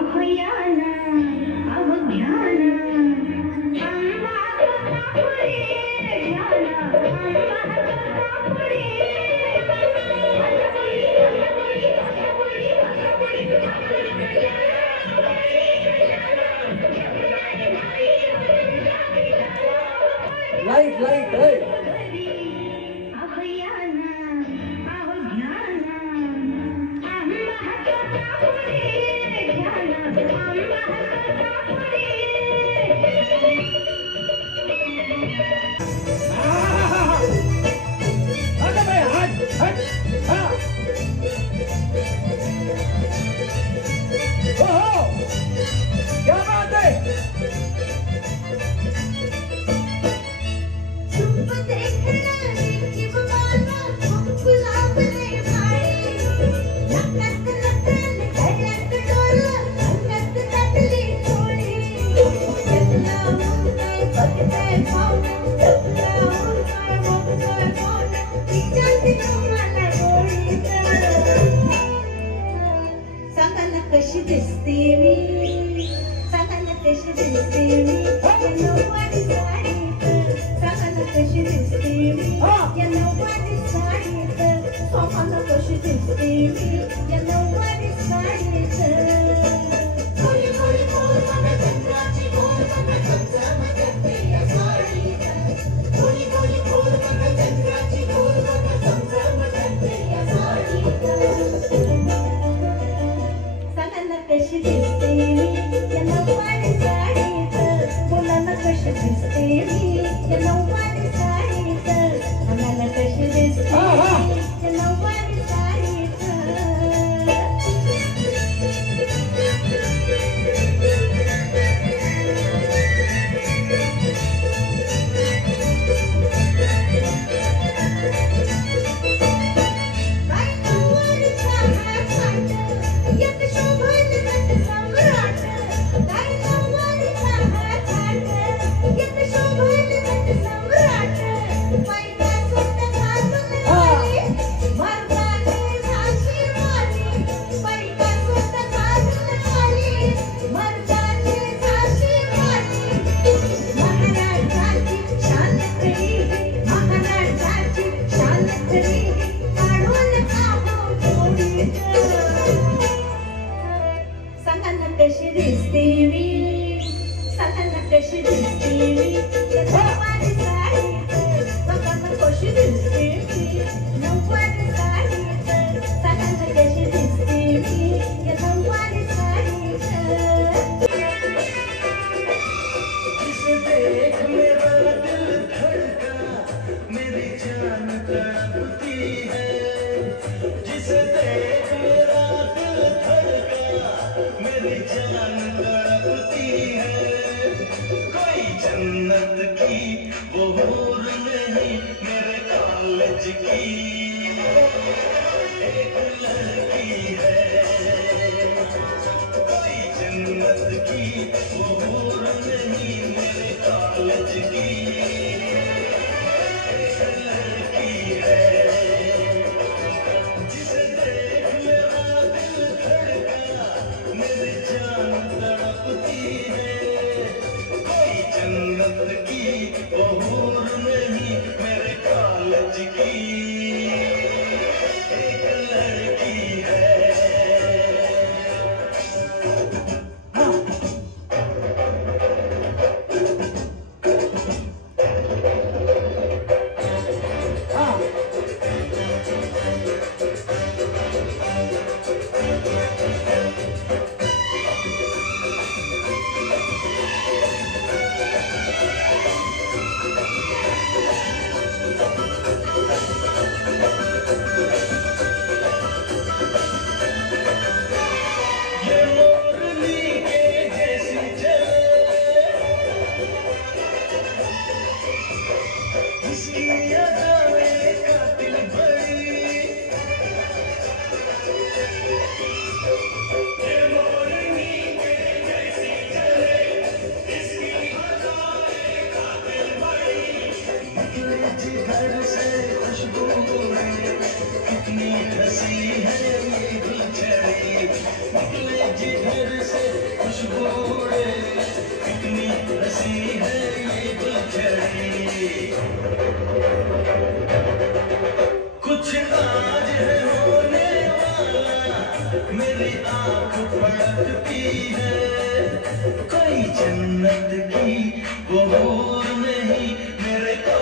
अभयाना लाईट लाईट लाईट क्या बात है कशी दिसते मी सांगायला कशी दिसते मी नऊवारी साडीत सांगायला कशी दिसते मी या नऊवारी साडीत सांगायला कशी दिसते मी या नऊवारी साडीत कोणी कोणी कोण मला चंद्राची कोण मला चमचमते या साडीत कोणी कोणी कोण मला चंद्राची कोण मला चमचमते या साडीत कशी दिसते मी या नऊवारी साडीत मुलांना कशी दिसते मी या नऊवारी साडीत आम्हाला कशी दिसते मी या नऊवारी साडीत कशी दिसते मी सांगायला कशी दिसते मी या नऊवारी साडीत सांगायला कशी दिसते मी नऊवारी साडीत सांगायला कशी दिसते मी या नऊवारी साडीत जिसे देख मेरा दिल धड़का मेरी जान तड़पती है जिसे देख मेरा दिल धड़का मेरी जान तड़पती है कोई जन्नत की वो हूर नहीं मेरे कॉलेज की एक लड़की है कोई जन्नत की वो हूर नहीं मेरे कॉलेज की एक लड़की है जिसे देख मेरा दिल धड़का मेरी जान तड़पती है कोई जन्नत की वो हूर नहीं मेरे कॉलेज की एक लड़की है ये मोरनी के जैसी चले इसकी अदाएं कातिल भरी ये मोरनी के जैसी चले इसकी अदाएं कातिल भरी निकले जिगर से खुशबू कितनी हंसी है ये गुलछड़ी निकले जिगर से खुशबू कितनी हंसी है ये गुलछड़ी कुछ आज है होने वाला मेरी आँख फड़कती है कोई जन्नत की वो हूर नहीं मेरे को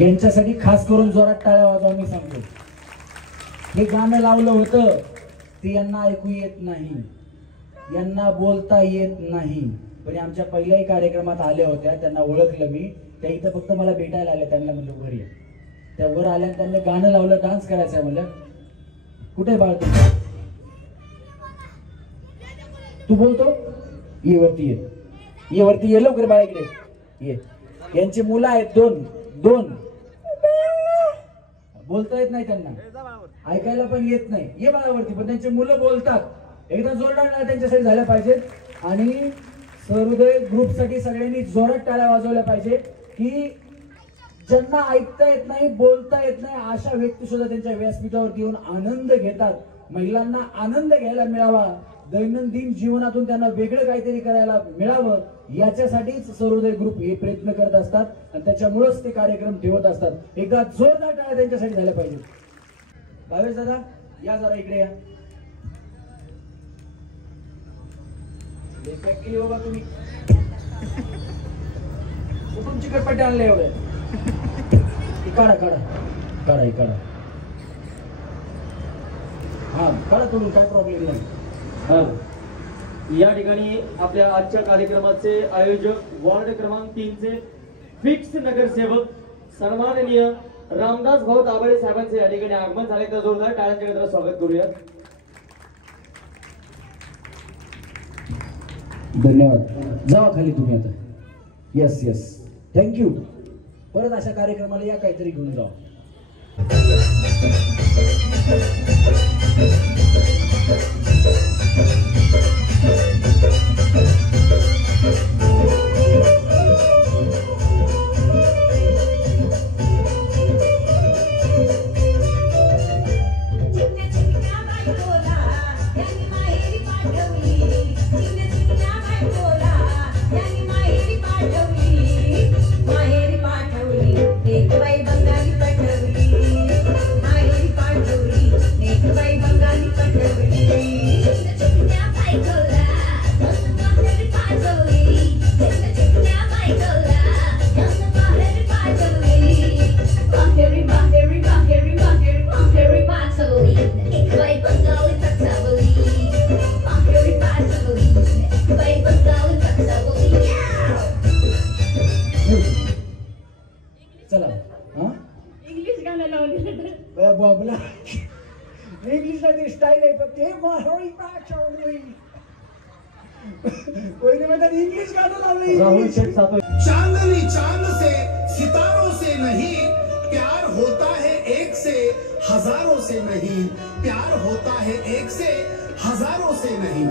यांच्यासाठी खास करून जोरात टाळ्या वाजवा मी सांगतो. हे गाणं लावलं होतं ते यांना ऐकू येत नाही, यांना बोलता येत नाही, पण आमच्या पहिल्याही कार्यक्रमात आल्या होत्या, त्यांना ओळखलं मी. त्या इथं फक्त मला भेटायला आल्या. त्यांना म्हणलं वर ये. त्या वर आल्या, त्यांना गाणं लावलं, डान्स करायचं आहे म्हणलं. कुठे बाळ तू बोलतो? ये वरती ये, ये वरती ये लवकर बाळा इकडे ये. यांची मुलं आहेत दोन दोन, बोलता येत नाही त्यांना, ऐकायला पण येत नाही. ये बाळावरती, पण त्यांची मुलं बोलतात. एकदा जोरदार त्यांच्यासाठी झाल्या पाहिजेत. आणि सहृदय ग्रुपसाठी सगळ्यांनी जोरात टाळ्या वाजवल्या पाहिजे की ज्यांना ऐकता येत नाही, बोलता येत नाही, अशा व्यक्ती सुद्धा त्यांच्या व्यासपीठावरती येऊन आनंद घेतात. महिलांना आनंद घ्यायला मिळावा, दैनंदिन जीवनातून त्यांना वेगळं काहीतरी करायला मिळावं, याच्यासाठीच सहृदय ग्रुप हे प्रयत्न करत असतात आणि त्याच्यामुळेच ते कार्यक्रम ठेवत असतात. एकदा जोरदार टाळ्या त्यांच्यासाठी झाल्या पाहिजे. भावेश दादा या जरा इकडे या. केली बाबा तुम्ही, कुठून चिकटपट्टी आणले एवढे? काढा काढा काढा काढा. हा काढा तुम्ही, काय प्रॉब्लेम नाही. या ठिकाणी आपल्या आजच्या कार्यक्रमाचे आयोजक वार्ड क्रमांक 3 चे फिक्स नगरसेवक सन्माननीय रामदास भाऊ दाभाडे साहेबांचे या ठिकाणी आगमन झाले. तर जोरदार टाळ्यांच्या गजरात स्वागत करूया. धन्यवाद. जावा खाली तुम्ही आता. Yes yes, thank you. परत अशा कार्यक्रमाला या, काहीतरी घेऊन जावा. चला हा इंग्लिश गाणं लावलेलं बाबला. इंग्लिशला ती स्टाईल आहे फक्त. हे माहोळी पाचवली कोणी म्हणतात इंग्लिश गाणं लावलं. राहुल शेठ सातो. चांदनी चांद से सितारों से नहीं प्यार होता है एक से हजारों से नहीं. प्यार होता है एक से हजारों से नहीं.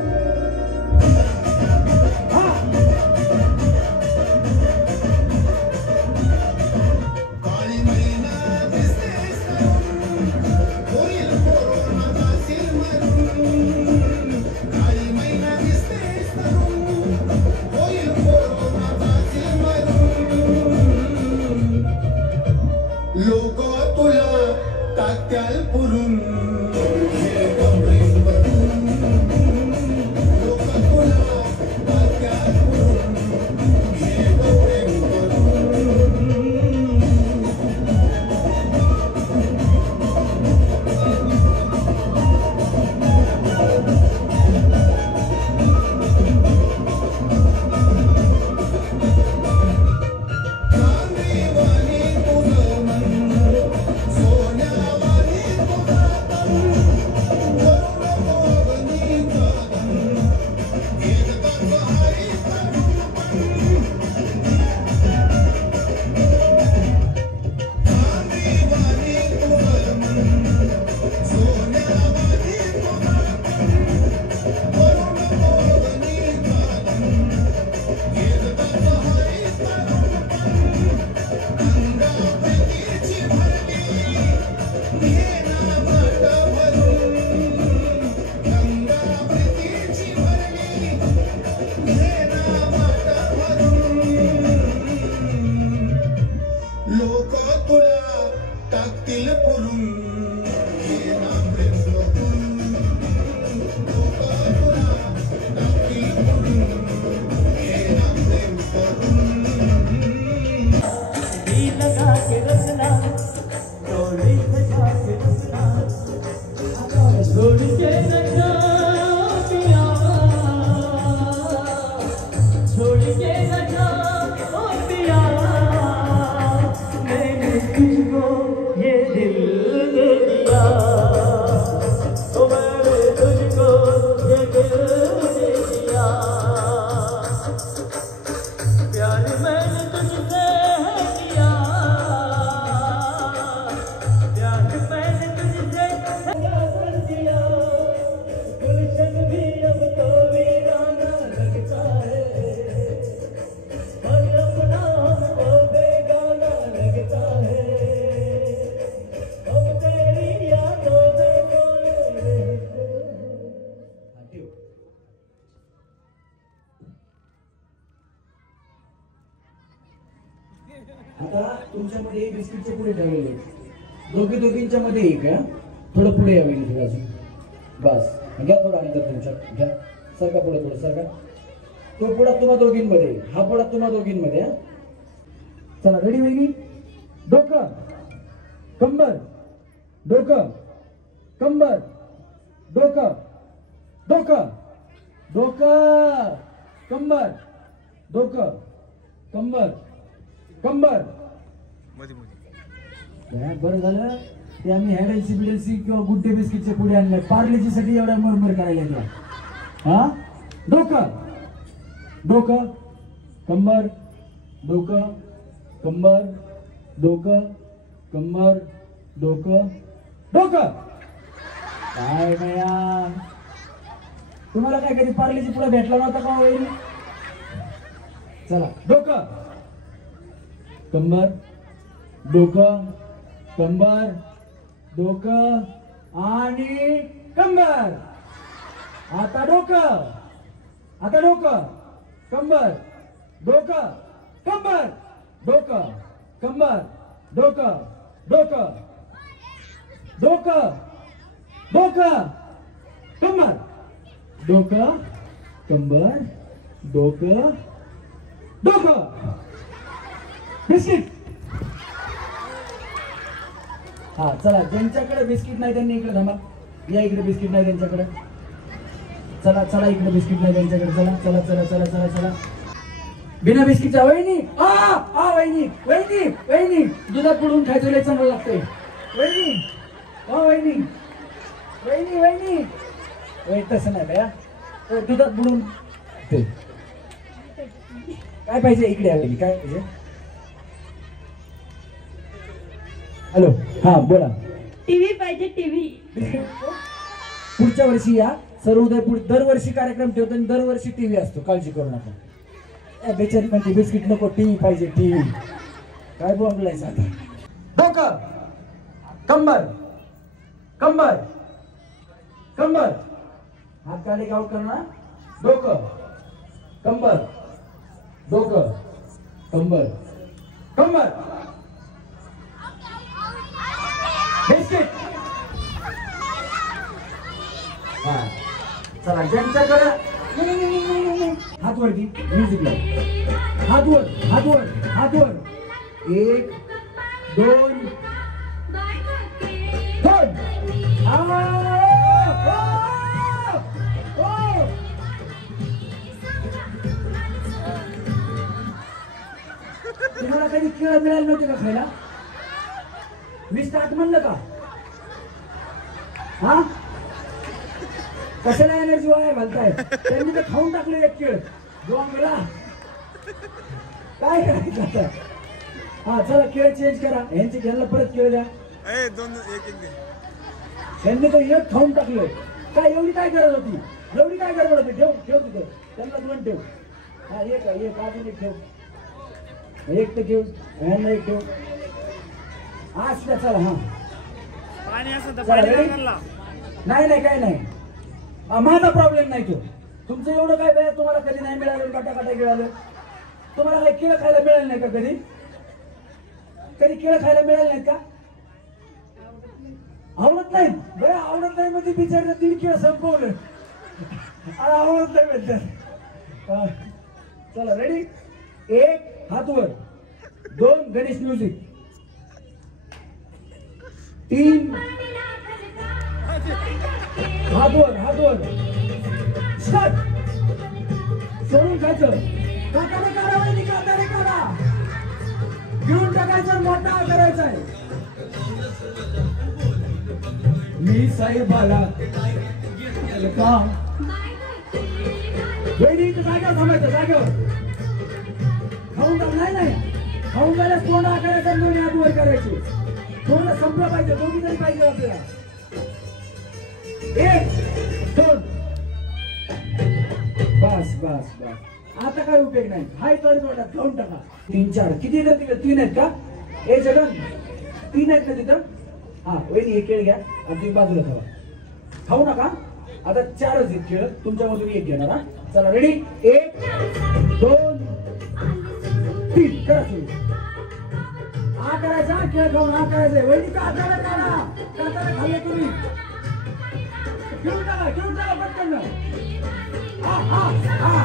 लोक तुला टाकत्याल पुरून हे कमरेन भरून. लोक तुला टाकत्याल पुरून हे कमरेन भरून. लोक तुला टाकतील पुरून हे नाम प्रेम लोकून. लोक तुला टाकतील पुरून हे नाम प्रेम करून. लगा के रसना डोली सजा के रसना छोड़ के न जा पिया. छोड़ के न जा ओ पिया. तुझको ये दिल दे दिया. ओ मैंने तुझको ये दिल दे दिया. प्यार मैंने तुझसे किया. प्यार मैंने तुझसे कर दिया. गुलशन भी अब तो वीराना लगता है. और अपना हमको बेगाना लगता है. आता तुमच्यामध्ये बिस्किटचे पुढे ठेवलेले दोघींच्या मध्ये एक आहे. थोडं पुढे यावे थोडं अजून. बस घ्या थोडा अंतर तुमच्या. घ्या सरका पुढे थोडं सरका. तो पुढा तुम्हा दोघींमध्ये, हा पुढा तुम्हा दोघींमध्ये. चला रेडी वहिनी. डोकं कंबर डोकं कंबर डोकं डोकं डोकं कंबर डोकं कंबर कंबर. बरं झालं ते आम्ही हॅडल्सी बिडल्सी किंवा गुड डे बिस्किटचे पुढे आणले. पार्लेजीसाठी एवढा मरमर करायला लागला. हा डोकं डोकं कंबर डोकं कंबर डोकं कंबर डोकं डोकं. काय बया, तुम्हाला काय कधी पार्लेची पुढे भेटला नव्हता का वहिनी? चला डोकं कंबर डोकं कंबर डोकं आणि कंबर. आता डोकं, आता डोकं कंबर डोकं कंबर डोकं कंबर डोकं डोकं डोकं डोकं कंबर डोकं कंबर डोकं डोकं. बिस्किट. हा चला, ज्यांच्याकडे बिस्किट नाही त्यांनी इकडे थांबा. या इकडे बिस्किट नाही त्यांच्याकडे. चला चला इकडे बिस्किट नाही त्यांच्याकडे. चला चला चला चला चला चला. बिना बिस्किटचा वहिनी वहिनी वहिनी वहिनी दुधात बुडवून खायचं लय चांगलं लागतंय. वहिनी वहिनी वहिनी वहिनी वहिनी तसं नाही भया, दुधात बुडवून ते काय पाहिजे इकडे आलेली काय पाहिजे. हॅलो हा बोला. टीव्ही पाहिजे टीव्ही. पुढच्या वर्षी या सर्वोदय दरवर्षी कार्यक्रम ठेवतो आणि दरवर्षी टीव्ही असतो, काळजी करू नका. बेचारी म्हणते बिस्किट नको टीव्ही पाहिजे टीव्ही. काय बोलायचं आता. डोकं कंबर कंबर कंबर हात काढले गाव करणार. डोकं कंबर डोकं कंबर कंबर. बिस्किट. हा चला, ज्यांच्याकडे हात वरती म्युझिक लाव. हात वर हात वर हात वर. 1 2 तुम्हाला कधी खेळ मिळाले नव्हते का खायला? मी स्टार्ट म्हणलं का? हा कशाला एनर्जी वाया घालताय? त्यांनी तर खाऊन टाकले एक खेळ डोंगरा. काय करायचं आता? हा चला खेळ चेंज करा. यांची घ्यायला परत खेळ द्या. त्यांनी तर एक खाऊन टाकलं. काय एवढी काय गरज होती? एवढी काय गरज होती? ठेव ठेव तिथे त्यांना 2 ठेव. हा एक अजून एक ठेव. एक तर ठेव यांना एक ठेव. असं चला. हा नाही नाही काय नाही, माझा प्रॉब्लेम नाही तो. तुमचं एवढं काय बाय, तुम्हाला कधी नाही मिळालं काटा काटा मिळालं? तुम्हाला काही केळं खायला मिळालं नाही का? कधी कधी केळं खायला मिळालं नाहीत का? आवडत नाही बरं, आवडत नाही म्हणजे बिचारलं 3 केळं संपवलं. आवडत नाही म्हणतात. चला रेडी. 1 हात वर. 2 गणेश म्युझिक. 3 हात वर हात वर. स्टार्ट. सोडून खायचं. काटाने काढा वहिनी, काटाने काढा. घेऊन टाकायचं, मोठा करायचा आहे. मी साहेबाला का वहिनी जागेवर थांबायचं, जागेवर खाऊन टाक. नाही नाही खाऊन झाल्या तोंड करायचं, दोन्ही हात वर करायचे. तोंड संपलं पाहिजे, दोन्ही तरी पाहिजे आपल्याला. 1 2 बस बस बस. आता काय उपयोग नाही. हाय तर तोंडात खाऊन टाका. 3 4 किती येतात तिकडे? 3 आहेत का? ए जगन 3 आहेत ना तिथं? हा वहिनी एक केळ घ्या आणि बाजूला ठेवा. खाऊ नका. आता 4च आहेत केळ, तुमच्यामधून एक घेणार. हा चला रेडी. 1 2 3 करा सुरू. हा करायचा केळ खाऊन. हा करायचंय वहिनी. काटाला काढा, काटाला खाल्ले तुम्ही. घेऊन टाका पटकन. हा हा हा.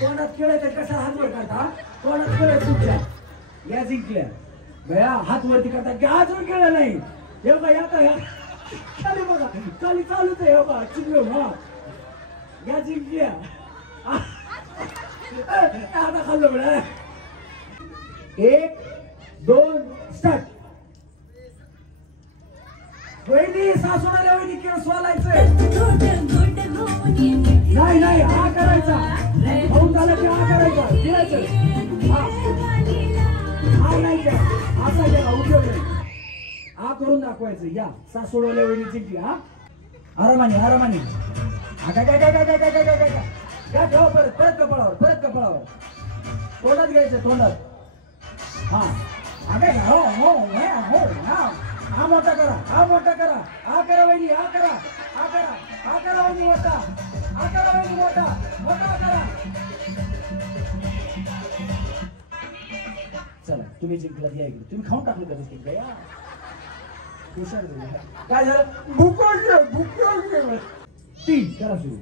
तोंडात खेळायचं कसा हात वर काढता? तोंडात खेळायचं तुमच्या. या जिंकल्या भया. हात वरती करता अजून खेळ नाही. हे बघा आता खाली बघा, खाली चालूच आहे. हे बघा चिकलो. हा या जिंकल्या. आता खाल्लं बघा. 1 2 स्टार्ट. वहिनी सासूला वहिनी केळ सोलायचंय. नाही नाही हा करायचा. खाऊन झालं की हा करायचा फिरायचं हा नाही का असा गेला उपयोग नाही हा करून दाखवायचं या सासोडवल्या वेळी जिंकली हा आरामाने आरामाने काय काय काय काय काय काय काय काय काय काय ठेवा परत परत कपाळावर तोंडात घ्यायचं तोंडात हा काय हो हो हो हा मोठा करा हा करा वहिनी हा करा वहिनी मोठा करा चला तुम्ही जिंकला या इकडे तुम्ही खाऊन टाकलं का बिस्किट काय हुशार काय झालं भूक 3 करा सुरू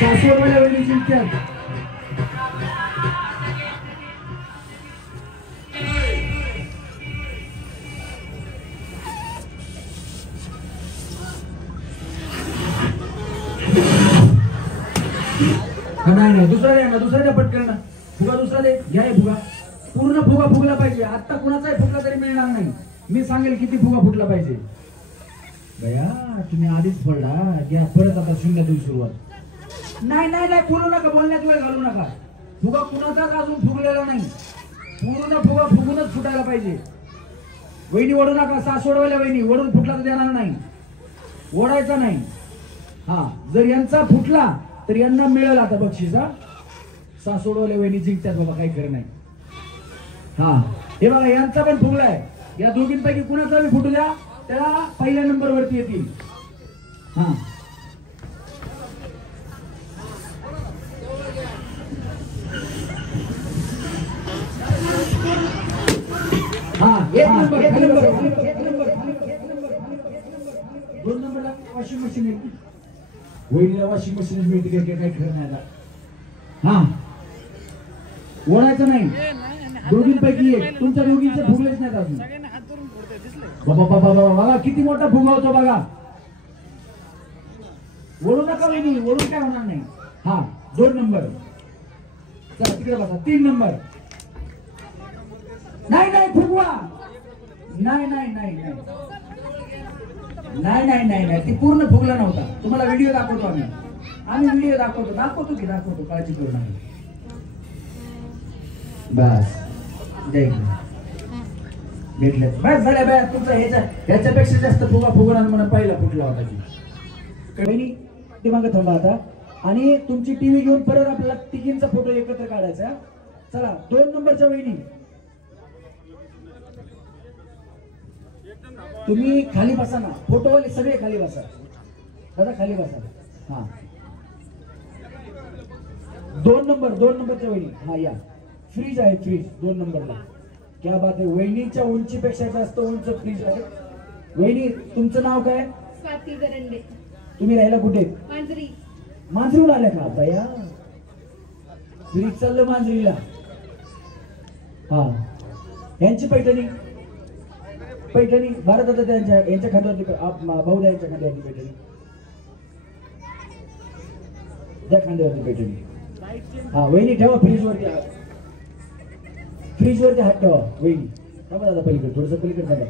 सासवडवाल्या वेळी जिंकतात नाही दुसरा द्या पटकन ना फुगा दुसरा दे घ्या फुगा पूर्ण फुगा फुगला पाहिजे आता कुणाचाही फुगला तरी मिळणार नाही मी सांगेल किती फुगा फुटला पाहिजे भैया तुम्ही आधीच पडला घ्या परत आता 0 सुरुवात नाही बोलू नका बोलण्यात वेळ घालू नका फुगा कुणाचाच अजून फुगलेला नाही पूर्ण फुगा फुगूनच फुटायला पाहिजे वहिनी ओढू नका सासवडवाल्या वहिनी ओढून फुटला तर देणार नाही ओढायचा नाही हा जर यांचा फुटला तर यांना मिळेल आता बक्षीस हा सासवडवाल्या वहिनी जिंकतात बाबा काही खरं नाही हा हे बघा यांचा पण फुगलाय या दोघींपैकी कुणाचा बी फुटू द्या त्याला पहिल्या नंबर वरती येतील हा एक नंबर 2 नंबरला वॉशिंग मशीन मिळते वहिनीला वॉशिंग मशीन मिळते काय खरं नाही आता हा ओढायचं नाही दोघींपैकी एक तुमच्या दोघींचे फुगलेच नाहीत अजून बाबा किती मोठा फुगा होतो बघा ओढू नका वहिनी ओढून काय होणार नाही हा 2 नंबर चला तिकडे बसा 3 नंबर नाही फुगवा नाही ती पूर्ण फुगला नव्हता तुम्हाला व्हिडिओ दाखवतो आम्ही व्हिडिओ दाखवतो काळजी करू नका बस भेटले बस झाल्या बाय तुमचा ह्याच्यापेक्षा जास्त फुगा फुगणार म्हणून पहिला फुटला होता की बहिणी ते मागे थांबा आता आणि तुमची टीव्ही घेऊन परत आपल्याला तिघींचा फोटो एकत्र काढायचा चला 2 नंबरच्या वहिनी तुम्ही खाली बसा ना फोटोवाले सगळे खाली बसा दादा खाली बसा हा 2 नंबरच्या वहिनी हा या फ्रीज आहे फ्रीज 2 नंबरला क्या बात आहे वहिनीच्या उंचीपेक्षा जास्त उंच फ्रीज आहे वहिनी तुमचं नाव काय स्वाती गरंडे तुम्ही राहिला कुठे मांजरीला आल्या का बया फ्रीज चाललं मांजरीला हा यांची पैठणी भारत आता यांच्या खात्यावरती भाऊ द्या यांच्या खात्यावरती पैठणी त्या खांद्यावरती पैठणी हा वहिनी ठेवा फ्रीजवरती हात ठेवा वहिनी थांबा दादा पलीकडे थोडस पलीकडे थांबा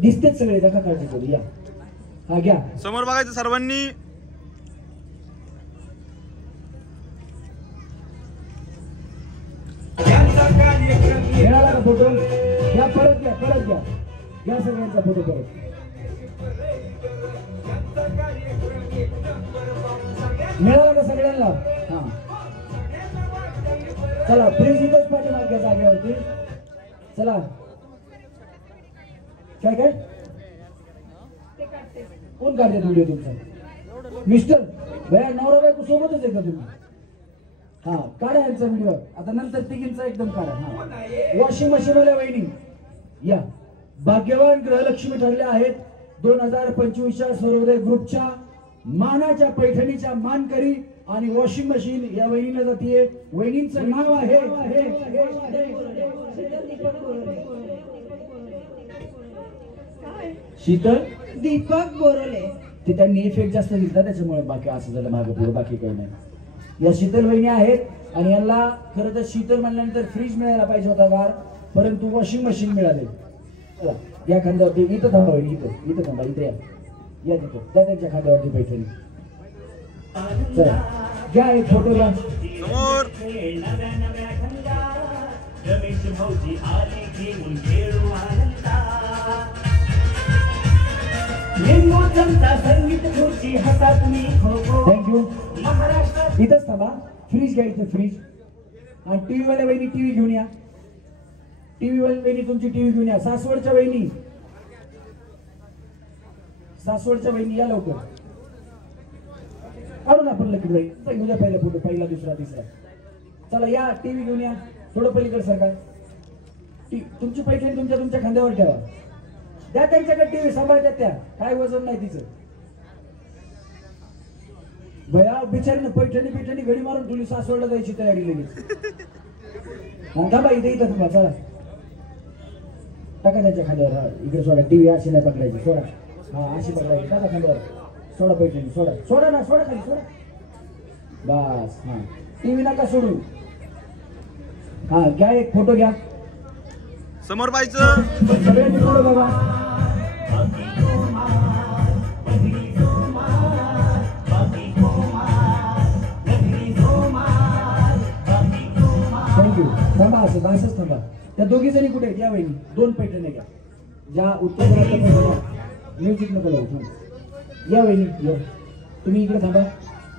दिसतेच सगळे नका काळजी करू या हा घ्या समोर बघायचं सर्वांनी मिळाला का फोटो घ्या परत घ्या सगळ्यांचा फोटो परत मिळाला का सगळ्यांना हा चला फ्रीज इथंच पाठीमागे जागेवरती चला काय कोण काढते व्हिडिओ तुमचा मिस्टर भैया नवरा बायको सोबतच आहे का तुम्ही हा काढा यांचा व्हिडिओ आता नंतर तिघींचा एकदम काढा हा वॉशिंग मशीन वाल्या वहिनी या भाग्यवान गृहलक्ष्मी ठरल्या आहेत 2025च्या सर्वोदय ग्रुपच्या मानाच्या पैठणीच्या मानकरी आणि वॉशिंग मशीन या वहिनीला जातीये वहिनींचं नाव आहे शीतल दीपक बोरोले ते त्यांनी इफेक्ट जास्त दिला त्याच्यामुळे बाकी असं झालं मागे पुढे बाकी काही नाही या शीतल वहिनी आहेत आणि यांना खरं तर शीतल म्हणल्यानंतर फ्रीज मिळायला पाहिजे होता गार परंतु वॉशिंग मशीन मिळाले. चला या खांद्यावरती इथं थांबा, इथं थांबा, इथे या तिथं त्या त्यांच्या खांद्यावरती पैठणी. चला घ्या एक फोटो घ्या. थँक्यू. इथंच थांबा. फ्रीज घ्या इथे, फ्रीज. आणि टीव्ही वाल्या वहिनी टीव्ही घेऊन या. टीव्ही वाली वहिनी तुमची टीव्ही घेऊन या. सासवडच्या वहिनी या लवकर. काढून आपण लकीत बाई उद्या पहिला फोटो, पहिला दुसरा तिसरा. चला या टीव्ही घेऊन या. थोडं पलीकडे सरकार. तुमची पैठणी तुमच्या खांद्यावर ठेवा. द्या त्यांच्याकडे टीव्ही सांभाळतात त्या, काय वजन नाही तिचं. भया बिचारीनं पैठणी घडी मारून तुली सासवडला जायची तयारी लगेच. थांबा इथं थांबा. चला टाका त्यांच्या खांद्यावर. हा इकडे सोडा. टीव्ही अशी नाही पकडायची, सोडा. हा अशी पकडायची. टाका खांद्यावर. सोडा पैठणी, सोडा ना, सोडा खाली, सोडा. बस. हा टीव्ही नका सोडू. हा घ्या एक फोटो घ्या. समोर पाहिजे सगळ्यांनी फोटो बघा. थँक्यू. थांबा असंच थांबा. त्या दोघी जणी कुठे आहेत या वहिनी? 2 पैठण्या घ्या. ज्या उत्तर म्युझिक नको लावू. थांब या वहिनी या. तुम्ही इकडे थांबा,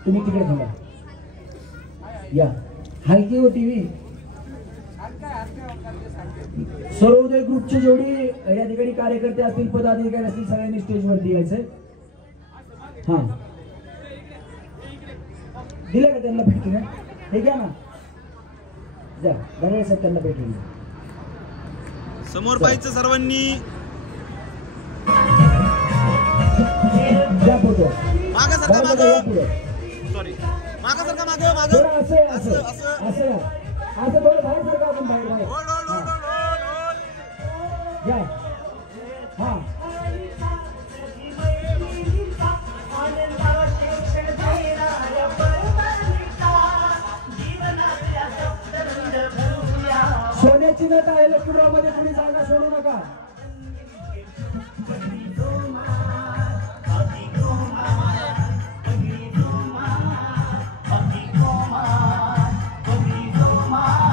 तुम्ही तिकडे थांबा. या हलकी हो टीव्ही. सर्वोदय ग्रुपचे जेवढे या ठिकाणी कार्यकर्ते असतील, पदाधिकारी असतील, सगळ्यांनी स्टेजवरती यायचंय. हा दिलं का त्यांना भेटून? हे घ्या ना, द्या बघा साहेब त्यांना भेटून. समोर पाहिजे सर्वांनी. द्या फोटो. मागे सरका, मागे. सॉरी मागे सरका, मागे. असं थोडं बाहेर सरका. आपण बाहेर या. हा सोन्याची नट आहे लक्ष्मीरावमध्ये, कुणी जागा सोडू नका.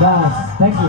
बस थँक्यू.